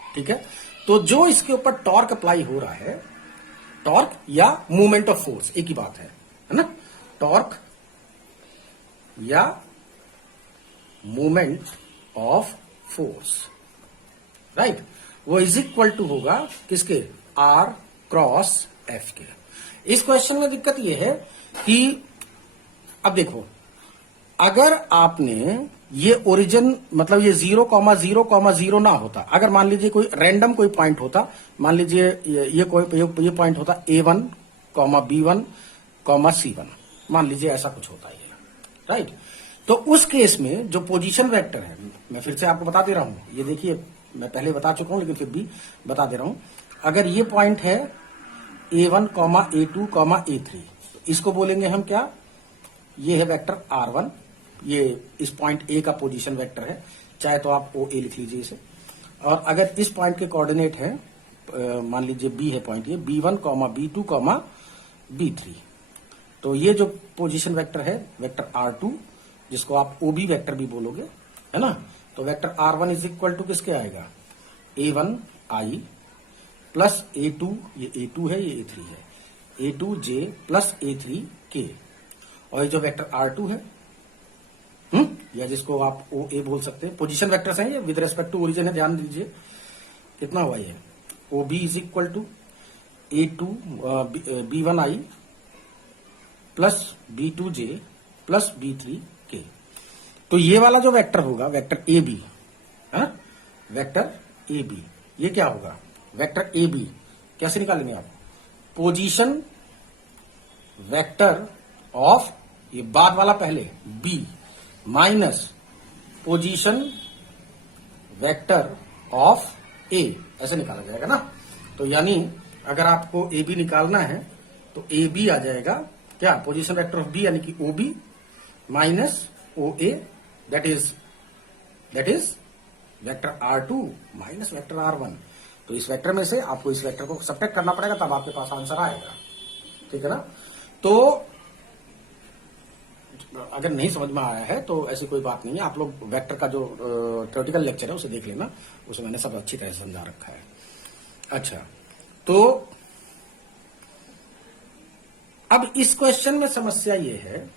ठीक है, तो जो इसके ऊपर टॉर्क अप्लाई हो रहा है, टॉर्क या मूवमेंट ऑफ फोर्स एक ही बात है ना, टॉर्क या मूवमेंट ऑफ फोर्स, राइट, वो इज इक्वल टू होगा किसके, आर क्रॉस एफ के। इस क्वेश्चन में दिक्कत ये है कि अब देखो, अगर आपने ये ओरिजिन मतलब ये 0,0,0 ना होता, अगर मान लीजिए कोई रैंडम कोई पॉइंट होता, मान लीजिए ये पॉइंट होता A1, B1, C1, मान लीजिए ऐसा कुछ होता है, राइट। तो उस केस में जो पोजीशन वेक्टर है, मैं फिर से आपको बता दे रहा हूं, ये देखिए मैं पहले बता चुका हूं लेकिन फिर भी बता दे रहा हूं। अगर ये पॉइंट है A1, A2, A3, तो इसको बोलेंगे हम क्या, ये है वेक्टर R1, ये इस पॉइंट A का पोजीशन वेक्टर है, चाहे तो आप OA लिख लीजिए इसे। और अगर इस पॉइंट के कोऑर्डिनेट है, मान लीजिए B है पॉइंट, ये B1, B2, B3, तो ये जो पोजीशन वेक्टर है वेक्टर R2, जिसको आप OB वेक्टर भी बोलोगे, है ना। तो vector R1 is equal to किसके आएगा, A1 I प्लस A2, ये A2 है, ये A3 है, A2J प्लस A3 K, और ये जो वेक्टर R2 है, या जिसको आप OA बोल सकते हैं, पोजीशन वेक्टर्स हैं ये, विद रेस्पेक्ट टू ओरिजिन है, ध्यान दीजिए कितना हुआ ये, OB is equal to A2 B1 I plus B2J plus B3K। तो ये वाला जो वेक्टर होगा, vector A B, vector A B, ये क्या होगा? वेक्टर ए बी कैसे निकालेंगे आप? पोजीशन वेक्टर ऑफ, ये बाद वाला पहले B, minus position vector of A, ऐसे निकाला जाएगा ना। तो यानी अगर आपको ए बी निकालना है तो ए बी आ जाएगा क्या? पोजीशन वेक्टर ऑफ बी यानी कि O B minus O A, that is vector R2 minus vector R1। तो इस वेक्टर में से आपको इस वेक्टर को सब्ट्रैक्ट करना पड़ेगा, तब आपके पास आंसर आएगा, ठीक है ना। तो अगर नहीं समझ में आया है तो ऐसी कोई बात नहीं है, आप लोग वेक्टर का जो थ्योरेटिकल लेक्चर है उसे देख लेना, उसे मैंने सब अच्छी तरह से समझा रखा है। अच्छा, तो अब इस क्वेश्चन में समस्या ये है,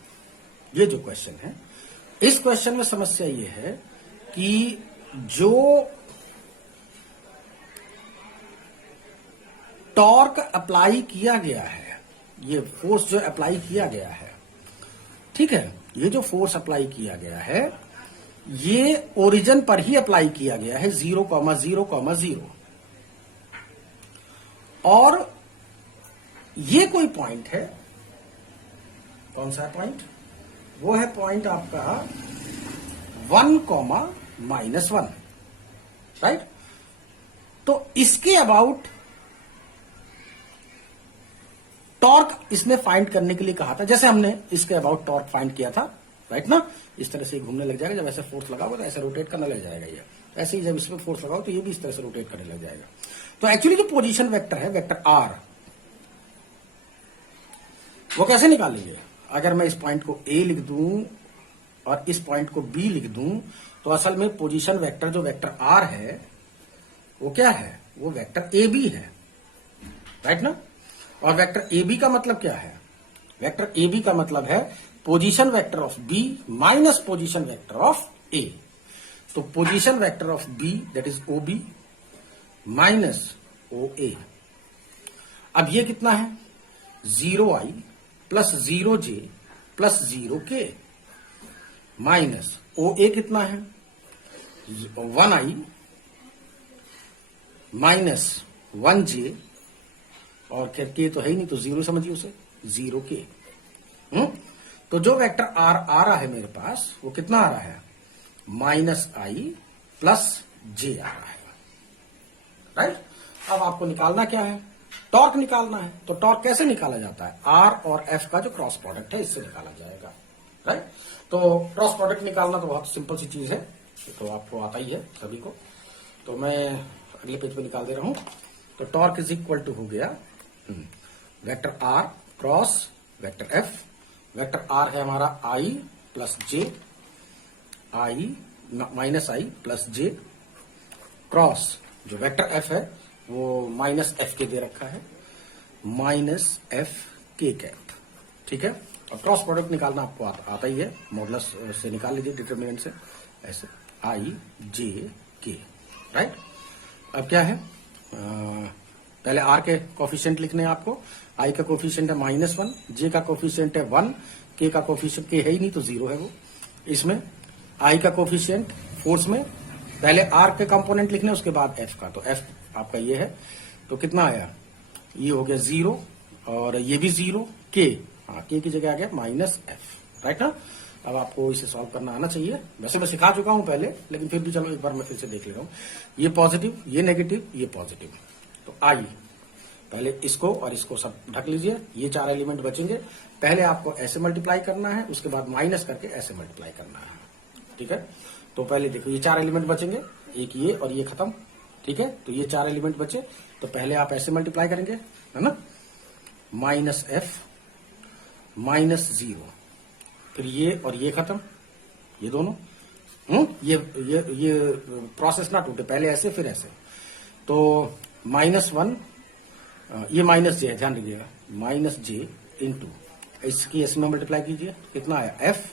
ये जो क्वेश्चन है, इस क्वेश्चन में समस्या ये है कि जो टॉर्क अप्लाई किया गया है, ये फोर्स जो अप्लाई किया गया है, ठीक है, ये जो फोर्स अप्लाई किया गया है ये ओरिजिन पर ही अप्लाई किया गया है 0,0,0, और ये कोई पॉइंट है, कौन सा पॉइंट? वो है पॉइंट आपका 1,-1, राइट। तो इसके अबाउट टॉर्क इसने फाइंड करने के लिए कहा था, जैसे हमने इसके अबाउट टॉर्क फाइंड किया था, राइट ना। इस तरह से घूमने लग जाएगा, जब ऐसे फोर्स लगाओगे तो ऐसे रोटेट करने लग जाएगा ये, ऐसे ही जब इसमें फोर्स लगाओ तो ये भी इस तरह से रोटेट करने लग जाएगा। तो एक्चुअली जो पोजीशन वेक्टर है, वेक्टर आर, वो कैसे निकालेंगे? अगर मैं इस पॉइंट को ए लिख दूं और इस पॉइंट को बी लिख दूं तो असल में पोजीशन वेक्टर जो वेक्टर आर है वो क्या है? वो वेक्टर ए बी है, राइट ना। और वेक्टर ए बी का मतलब क्या है? वेक्टर ए बी का मतलब है position vector of B minus position vector of A. तो position vector of B that is O B minus O A. अब ये कितना है? 0i plus 0j plus 0k minus O A कितना है? 1i माइनस 1j, और के तो है ही नहीं तो 0 समझिए उसे, 0k। तो जो वेक्टर आर आ रहा है मेरे पास वो कितना आ रहा है? -i प्लस j आ रहा है, राइट। अब आपको निकालना क्या है? टॉर्क निकालना है। तो टॉर्क कैसे निकाला जाता है? आर और एफ का जो क्रॉस प्रोडक्ट है इससे निकाला जाएगा, राइट। तो क्रॉस प्रोडक्ट निकालना तो बहुत सिंपल सी चीज है, तो आपको आता ही है सभी को। तो मैं अगले पेज पे निकाल दे रहा हूं। तो टॉर्क इज इक्वल टू हो गया vector R cross vector F. Vector are है हमारा I plus J, I minus I plus J, cross जो वेक्टर एफ है वो माइनस एफ के दे रखा है, माइनस एफ के कैप, ठीक है। और क्रॉस प्रोडक्ट निकालना आपको आता ही है, मॉडुलस से निकाल लीजिए, डिटरमिनेंट से, ऐसे आई जे के, राइट। अब क्या है? पहले आर के कोफिशिएंट लिखने हैं आपको। आई का कोफिशिएंट है -1, जे का कोफिशिएंट है 1, के का कोफिशिएंट के है ही नहीं तो 0 है वो। इसमें आई का कोफिशिएंट फोर्स में पहले आर के कंपोनेंट लिखने, उसके बाद एफ का। तो एफ आपका ये है, तो कितना आया? ये हो गया 0 और ये भी 0, के, हाँ के की जगह आ गया माइनस एफ, राइट ना। अब आपको इसे सॉल्व करना आना चाहिए। वैसे मैं सिखा चुका हूं पहले, लेकिन फिर भी चलो एक बार मैं फिर से देख ले रहा हूं। ये पॉजिटिव, ये नेगेटिव, ये पॉजिटिव। तो आई पहले इसको और इसको सब ढक लीजिए, ये 4 एलिमेंट बचेंगे। पहले आपको ऐसे मल्टीप्लाई करना है, उसके बाद माइनस करके ऐसे मल्टीप्लाई करना है, ठीक है। तो पहले देखो ये 4 एलिमेंट बचेंगे, एक ये और ये खत्म, ठीक है। तो ये 4 एलिमेंट बचे, तो पहले आप ऐसे मल्टीप्लाई करेंगे, है ना, माइनस एफ माइनस 0, फिर ये और ये खत्म, ये दोनों, ये प्रोसेस ना टूटे, पहले ऐसे फिर ऐसे। तो -1, ये माइनस जे है, ध्यान रखिएगा, माइनस जे इंटू इसकी इसमें मल्टीप्लाई कीजिए, कितना आया? एफ,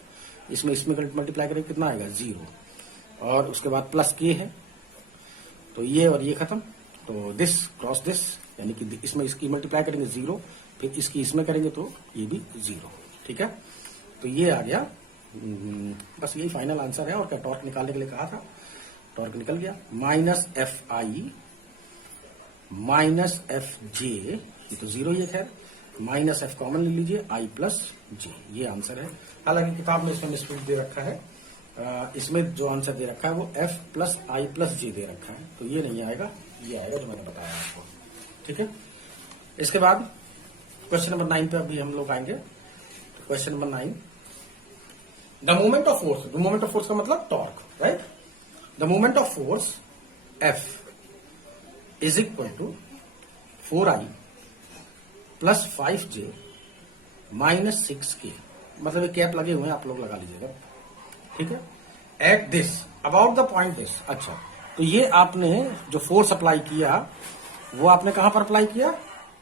इसमें मल्टीप्लाई करेंगे, कितना आएगा? 0, और उसके बाद प्लस के है, तो ये और ये खत्म। तो दिस क्रॉस दिस, यानी कि इसमें इसकी मल्टीप्लाई करेंगे 0, फिर इसकी इसमें करेंगे तो ये भी 0, ठीक है, तो ये आ गया। बस यही फाइनल आंसर है। और क्या टॉर्क निकालने के लिए कहा था, टॉर्क निकल गया। Minus F i minus F j, ये तो जीरो ही है, खैर माइनस एफ कॉमन ले लीजिए, आई प्लस जे, ये आंसर है। हालांकि किताब में इसमें मिसप्रिंट दे रखा है, इसमें जो आंसर दे रखा है वो एफ प्लस आई प्लस जे दे रखा है, तो ये नहीं आएगा, ये आएगा जो मैंने बताया आपको। ठीक है, इसके बाद क्वेश्चन नंबर 9 पे अभी हम लोग आएंगे। Question number 9, the moment of force, the moment of force का मतलब torque, right. The moment of force F is equal to 4i plus 5j minus 6k, मतलब ये कैप लगे हुए हैं, आप लोग लगा लीजिएगा। ठीक है, at this about the point this. अच्छा, तो ये आपने जो फोर्स अप्लाई किया वो आपने कहां पर अप्लाई किया,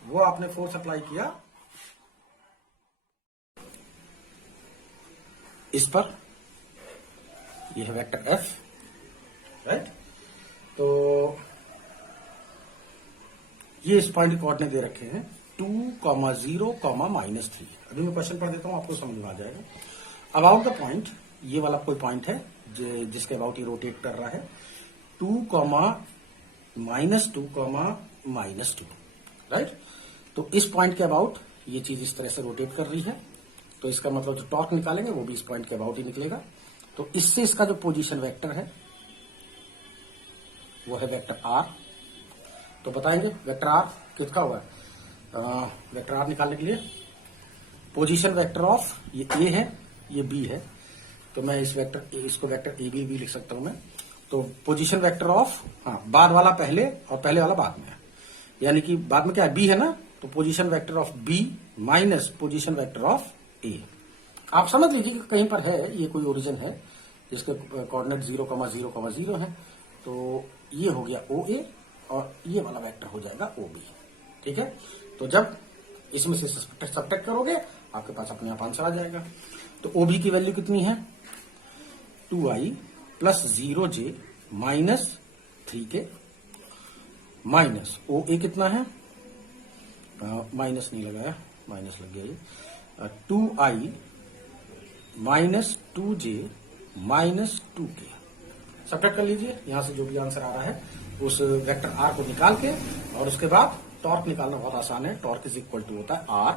वो आपने फोर्स अप्लाई किया इस पर, ये है वेक्टर एफ, राइट। तो ये इस पॉइंट के कोऑर्डिनेट दे रखे हैं 2, 0, -3। अभी मैं क्वेश्चन पढ़ देता हूं, आपको समझ में आ जाएगा। अबाउट द पॉइंट, ये वाला कोई पॉइंट है जिसके अबाउट ये रोटेट कर रहा है 2, -2, -2, राइट। तो इस पॉइंट के अबाउट ये चीज इस तरह से रोटेट कर रही है, तो इसका मतलब जो टॉर्क निकालेंगे वो भी इस पॉइंट के अबाउट ही निकलेगा। तो इससे इसका जो पोजीशन वेक्टर है वो है वेक्टर आर। तो बताएंगे वेक्टर आर किसका हुआ है। वेक्टर आर निकालने के लिए पोजीशन वेक्टर ऑफ, ये ए है ये बी है, तो मैं इसको वेक्टर ए बी लिख सकता हूं मैं। तो पोजीशन वेक्टर ऑफ, हाँ, बाद वाला पहले और पहले वाला बाद में है, यानी कि बाद में क्या है, बी है ना, तो position vector of B minus position vector of A. आप समझ लीजिए कि कहीं पर है, ये कोई ओरिजिन है जिसके कोऑर्डिनेट 0, 0, 0 है, तो ये हो गया ओ ए और ये वाला वेक्टर हो जाएगा ओ बी। ठीक है, तो जब इसमें से सब्ट्रैक्ट करोगे आपके पास अपने आप आंसर आ जाएगा। तो ओ बी की वैल्यू कितनी है, 2i plus 0j minus 3k minus O A कितना है, माइनस नहीं लगाया, माइनस लग गया ये, 2i minus 2j minus 2k। Subtract कर लीजिए, यहां से जो भी आंसर आ रहा है उस वेक्टर आर को निकाल के, और उसके बाद टॉर्क निकालना बहुत आसान है। टॉर्क इज इक्वल टू होता है आर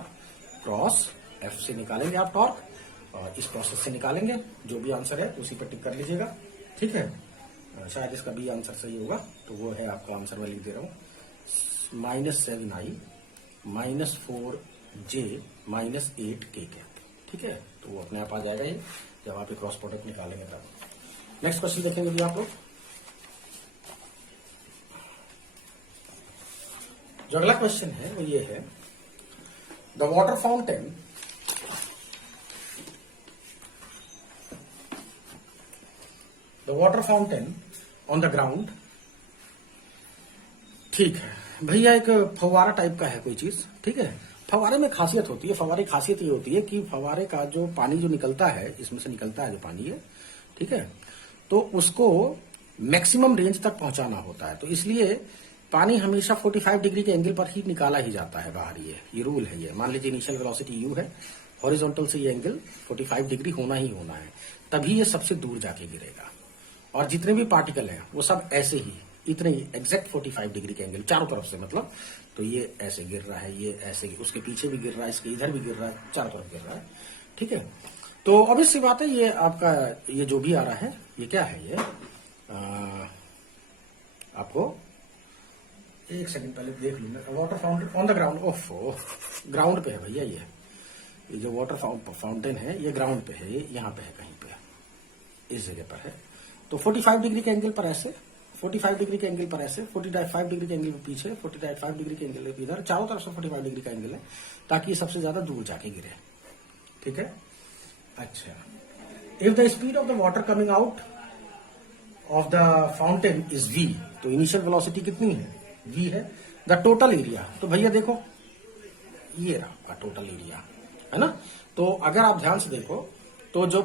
क्रॉस एफ से निकालेंगे आप टॉर्क, और इस प्रोसेस से निकालेंगे। जो भी आंसर है उसी पर टिक कर लीजिएगा। ठीक है, शायद इसका बी आंसर सही होगा, तो वो है आपका आंसर, मैं लिख दे रहा हूं -7i minus 4j minus 8k। ठीक है, तो वो अपने आप आ जाएगा ये, जब आप क्रॉस प्रोडक्ट निकालेंगे तब। नेक्स्ट क्वेश्चन देखेंगे जी आप लोग। जो अगला क्वेश्चन है वो ये है, the water fountain on the ground. ठीक है भैया, एक फव्वारा टाइप का है कोई चीज। ठीक है, फव्वारे में खासियत होती है, फव्वारे की खासियत ये होती है कि फव्वारे का जो पानी जो निकलता है, इसमें से निकलता है जो पानी है, ठीक है, तो उसको मैक्सिमम रेंज तक पहुंचाना होता है। तो इसलिए पानी हमेशा 45 डिग्री के एंगल पर ही निकाला ही जाता है बाहर, ये रूल है। ये मान लीजिए इनिशियल वेलोसिटी यू है, हॉरिजॉन्टल से ये एंगल 45 डिग्री होना ही होना है, तभी ये सबसे दूर जाके गिरेगा। और जितने भी पार्टिकल हैं वो सब ऐसे ही, इतने ही एग्जैक्ट 45 डिग्री के एंगल चारों तरफ से, मतलब तो ये ऐसे गिर रहा है, ये ऐसे, उसके पीछे भी गिर रहा है, इसके इधर भी गिर रहा है, चारों तरफ गिर रहा है। ठीक है, तो ऑब्वियस सी बात है, ये आपका ये जो भी आ रहा है ये क्या है, ये आपको एक सेकंड पहले देख लूंगा। Water fountain on the ground, ओफो ग्राउंड पे है भैया, ये जो वाटर फाउंटेन है ये ग्राउंड पे है, ये यहाँ पे है, कहीं पे इस जगह पर है। तो 45 डिग्री के एंगल पर ऐसे, 45 डिग्री के एंगल पर ऐसे, 45 डिग्री के एंगल पे पीछे, 45 डिग्री के एंगल पे इधर, चारों तरफ से 45 डिग्री का एंगल है, ताकि ये सबसे ज्यादा दूर जाके गिरे। ठीक है, अच्छा, if the speed of the water coming out of the fountain is v, तो इनिशियल वेलोसिटी कितनी है, v है। द टोटल एरिया, तो भैया देखो ये रहा टोटल एरिया, है ना। तो अगर आप ध्यान से देखो तो जो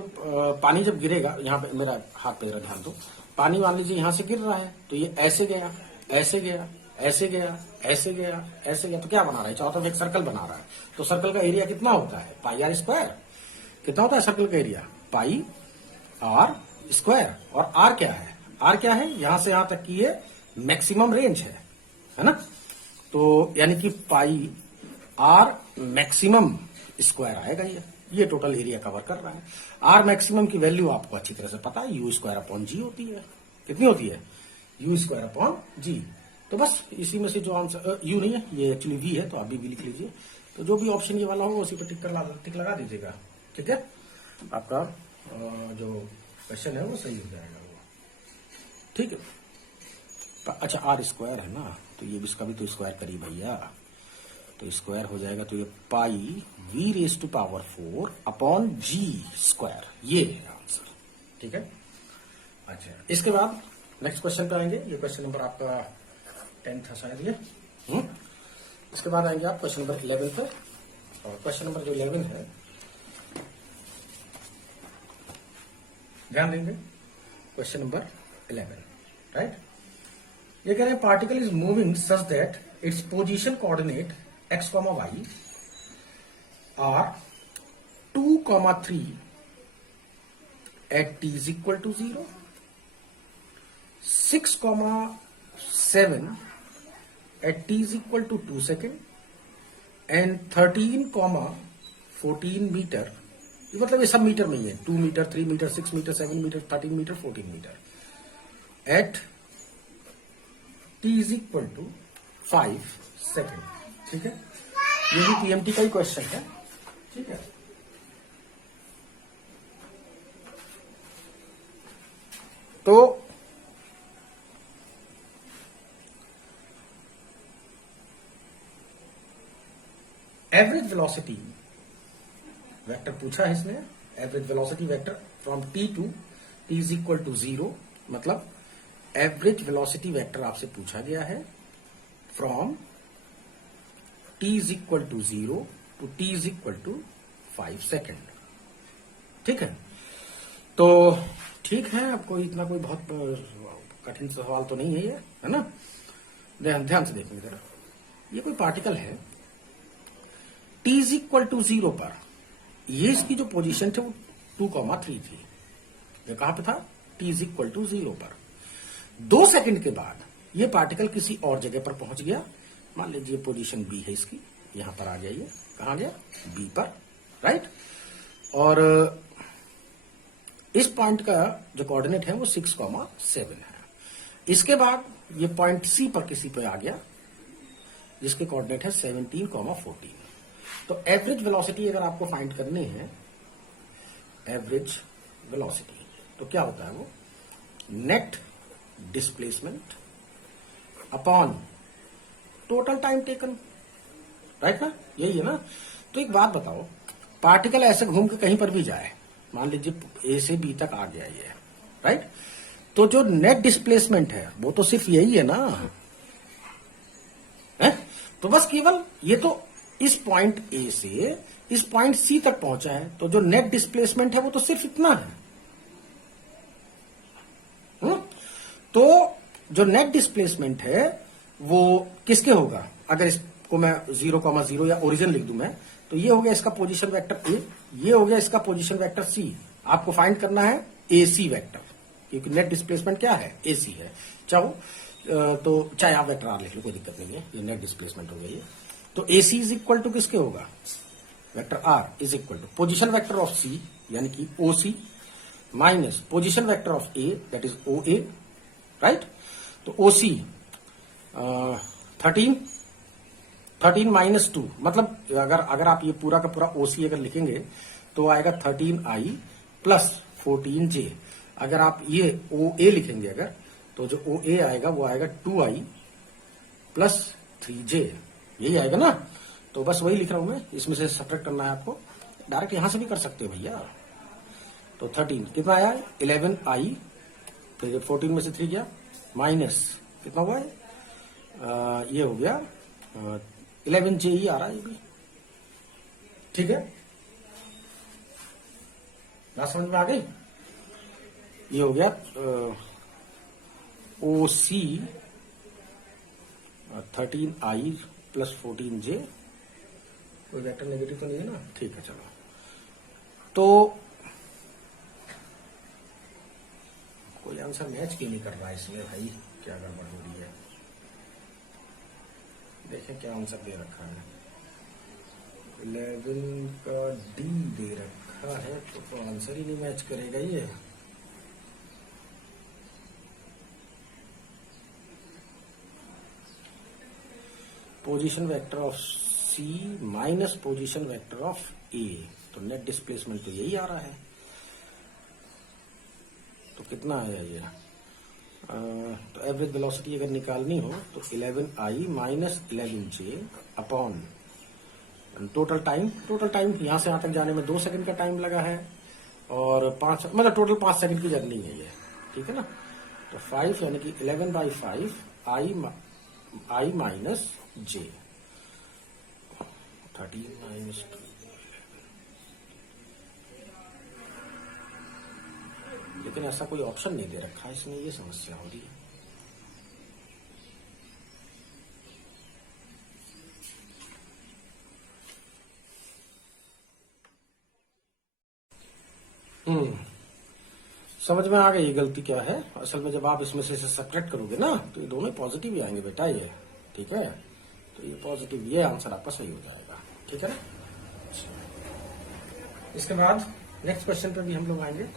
पानी जब गिरेगा, यहाँ पे मेरा हाथ पे जरा ध्यान दो, पानी मान लीजिए यहाँ से गिर रहा है, तो ये ऐसे गया, ऐसे गया, ऐसे गया, ऐसे गया, ऐसे गया, तो क्या बना रहा है, चारों तरफ एक सर्कल बना रहा है। तो सर्कल का एरिया कितना होता है, पाई r स्क्वायर। कितना होता है सर्कल का एरिया, पाई आर स्क्वायर। और आर क्या है, आर क्या है, यहां से यहां तक की ये मैक्सिमम रेंज है ना। तो यानी कि पाई आर मैक्सिमम स्क्वायर आएगा ये टोटल एरिया कवर कर रहा है। आर मैक्सिमम की वैल्यू आपको अच्छी तरह से पता है, यू स्क्वायर अपॉन जी होती है। कितनी होती है, यू स्क्वायर अपॉन जी। तो बस इसी में से जो आंसर, यू नहीं है ये एक्चुअली वी है, तो आप भी लिख लीजिए। तो जो भी ऑप्शन ये वाला होगा उसी पर टिक लगा दीजिएगा, ठीक है। आपका जो क्वेश्चन है वो सही हो जाएगा वो, ठीक है। अच्छा आर स्क्वायर है ना, तो ये इसका भी तो स्क्वायर करिए भैया, तो स्क्वायर हो जाएगा, तो ये pi v raise to power 4 upon g square, ये है आंसर, ठीक है। अच्छा इसके बाद नेक्स्ट क्वेश्चन पे आएंगे। ये क्वेश्चन नंबर आपका 10 था शायद ये। इसके बाद आएंगे आप क्वेश्चन नंबर 11 पे। और क्वेश्चन नंबर जो 11 है, ध्यान देंगे, क्वेश्चन नंबर 11, राइट। ये कह रहे हैं particle is moving such that its position coordinate x, y are 2, 3 at t is equal to 0, 6, 7 at t is equal to 2 seconds, and 13, 14 metre, मतलब ये सब मीटर में ही है, 2 metre, 3 metre, 6 metre, 7 metre, 13 metre, 14 metre, at t is equal to 5 second, ठीक है। ये भी पीएमटी का ही क्वेश्चन है, ठीक है। तो एवरेज वेलोसिटी वेक्टर पूछा है इसने, average velocity vector from T to T is equal to 0, मतलब एवरेज वेलोसिटी वेक्टर आपसे पूछा गया है from t is equal to 0 to t is equal to 5 second, ठीक है। तो ठीक है, आपको इतना कोई बहुत कठिन सवाल तो नहीं है ये, है ना। ध्यान से देखेंगे जरा, ये कोई पार्टिकल है t is equal to 0 पर, ये इसकी जो पोजीशन थे वो 2, 3 थी। ये कहां पे था, t is equal to 0 पर। 2 सेकंड के बाद ये पार्टिकल किसी और जगह पर पहुंच गया, मान लीजिए पोजीशन बी है इसकी, यहां पर आ जाइए, कहां गया, बी पर, राइट। और इस पॉइंट का जो कोऑर्डिनेट है वो 6, 7 है। इसके बाद ये पॉइंट सी पर किसी पे आ गया जिसके कोऑर्डिनेट है 17, 14। तो एवरेज वेलोसिटी अगर आपको फाइंड करनी है, एवरेज वेलोसिटी, तो क्या होता है वो, net displacement upon total time taken, right ना, यही है ना। तो एक बात बताओ, पार्टिकल ऐसे घूम के कहीं पर भी जाए, मान लीजिए ए से बी तक आ गया ये, राइट, तो जो नेट डिस्प्लेसमेंट है वो तो सिर्फ यही है ना, है? तो बस केवल ये तो इस पॉइंट ए से इस पॉइंट सी तक पहुंचा है, तो जो नेट डिस्प्लेसमेंट है वो तो सिर्फ इतना है। तो जो नेट डिस्प्लेसमेंट है वो किसके होगा, अगर इसको मैं 0, या ओरिजिन लिख दूं मैं, तो ये हो गया इसका पोजीशन वेक्टर ए, ये हो गया इसका पोजीशन वेक्टर सी। आपको फाइंड करना है एसी वेक्टर, क्योंकि नेट डिस्प्लेसमेंट क्या है, एसी है। तो चाहे आप वेक्टर आर लिख लो, कोई दिक्कत नहीं है, ये नेट डिस्प्लेसमेंट हो गया ये। तो एसी इज इक्वल टू किसके होगा, vector are is equal to position vector of C यानी कि O C minus position vector of A that is O A, right. तो ओसी 13 माइनस 2, मतलब अगर आप ये पूरा का पूरा ओसी अगर लिखेंगे तो आएगा 13i प्लस 14j। अगर आप ये ओ ए लिखेंगे अगर, तो जो ओ ए आएगा वो आएगा 2i प्लस 3j, यही आएगा ना। तो बस वही लिख रहा हूं मैं, इसमें से सब्ट्रैक्ट करना है आपको, डायरेक्ट यहां से भी कर सकते हो भैया। तो 13 कितना आया, 11i, फिर 14 में से 3 गया, माइनस कितना हुआ है, ये हो गया 11j ही आ रहा है ये भी, ठीक है। बात समझ में आ गई, ये हो गया ओ सी 13i प्लस 14j, कोई वेक्टर नेगेटिव तो नहीं है ना, ठीक है। चलो तो कोई आंसर मैच क्यों नहीं कर रहा है इसमें भाई, क्या गड़बड़ हो रही है? देखें क्या आंसर दे रखा है। 11 का डी दे रखा है, तो आंसर ही नहीं मैच करेगा ये। Position vector of C minus position vector of A, तो नेट डिस्प्लेसमेंट तो यही आ रहा है। तो कितना आया ये? तो एवरेज वेलोसिटी अगर निकालनी हो तो 11i minus 11j upon total time यहां से यहां तक जाने में 2 सेकंड का टाइम लगा है, और 5 मतलब टोटल 5 सेकंड की जर्नी है ये, ठीक है ना। तो 5 यानी कि 11/5 आई माइनस जे, 13 माइनस 2। लेकिन ऐसा कोई ऑप्शन नहीं दे रखा है इसमें, ये समस्या हो रही है। समझ में आ गई गलती क्या है। असल में जब आप इसमें से सब्ट्रैक्ट करोगे ना तो ये दोनों पॉजिटिव ही आएंगे बेटा, ये ठीक है। तो ये पॉजिटिव, ये आंसर आपका सही हो जाएगा, ठीक है ना। इसके बाद नेक्स्ट क्वेश्चन पे भी हम लोग आएंगे।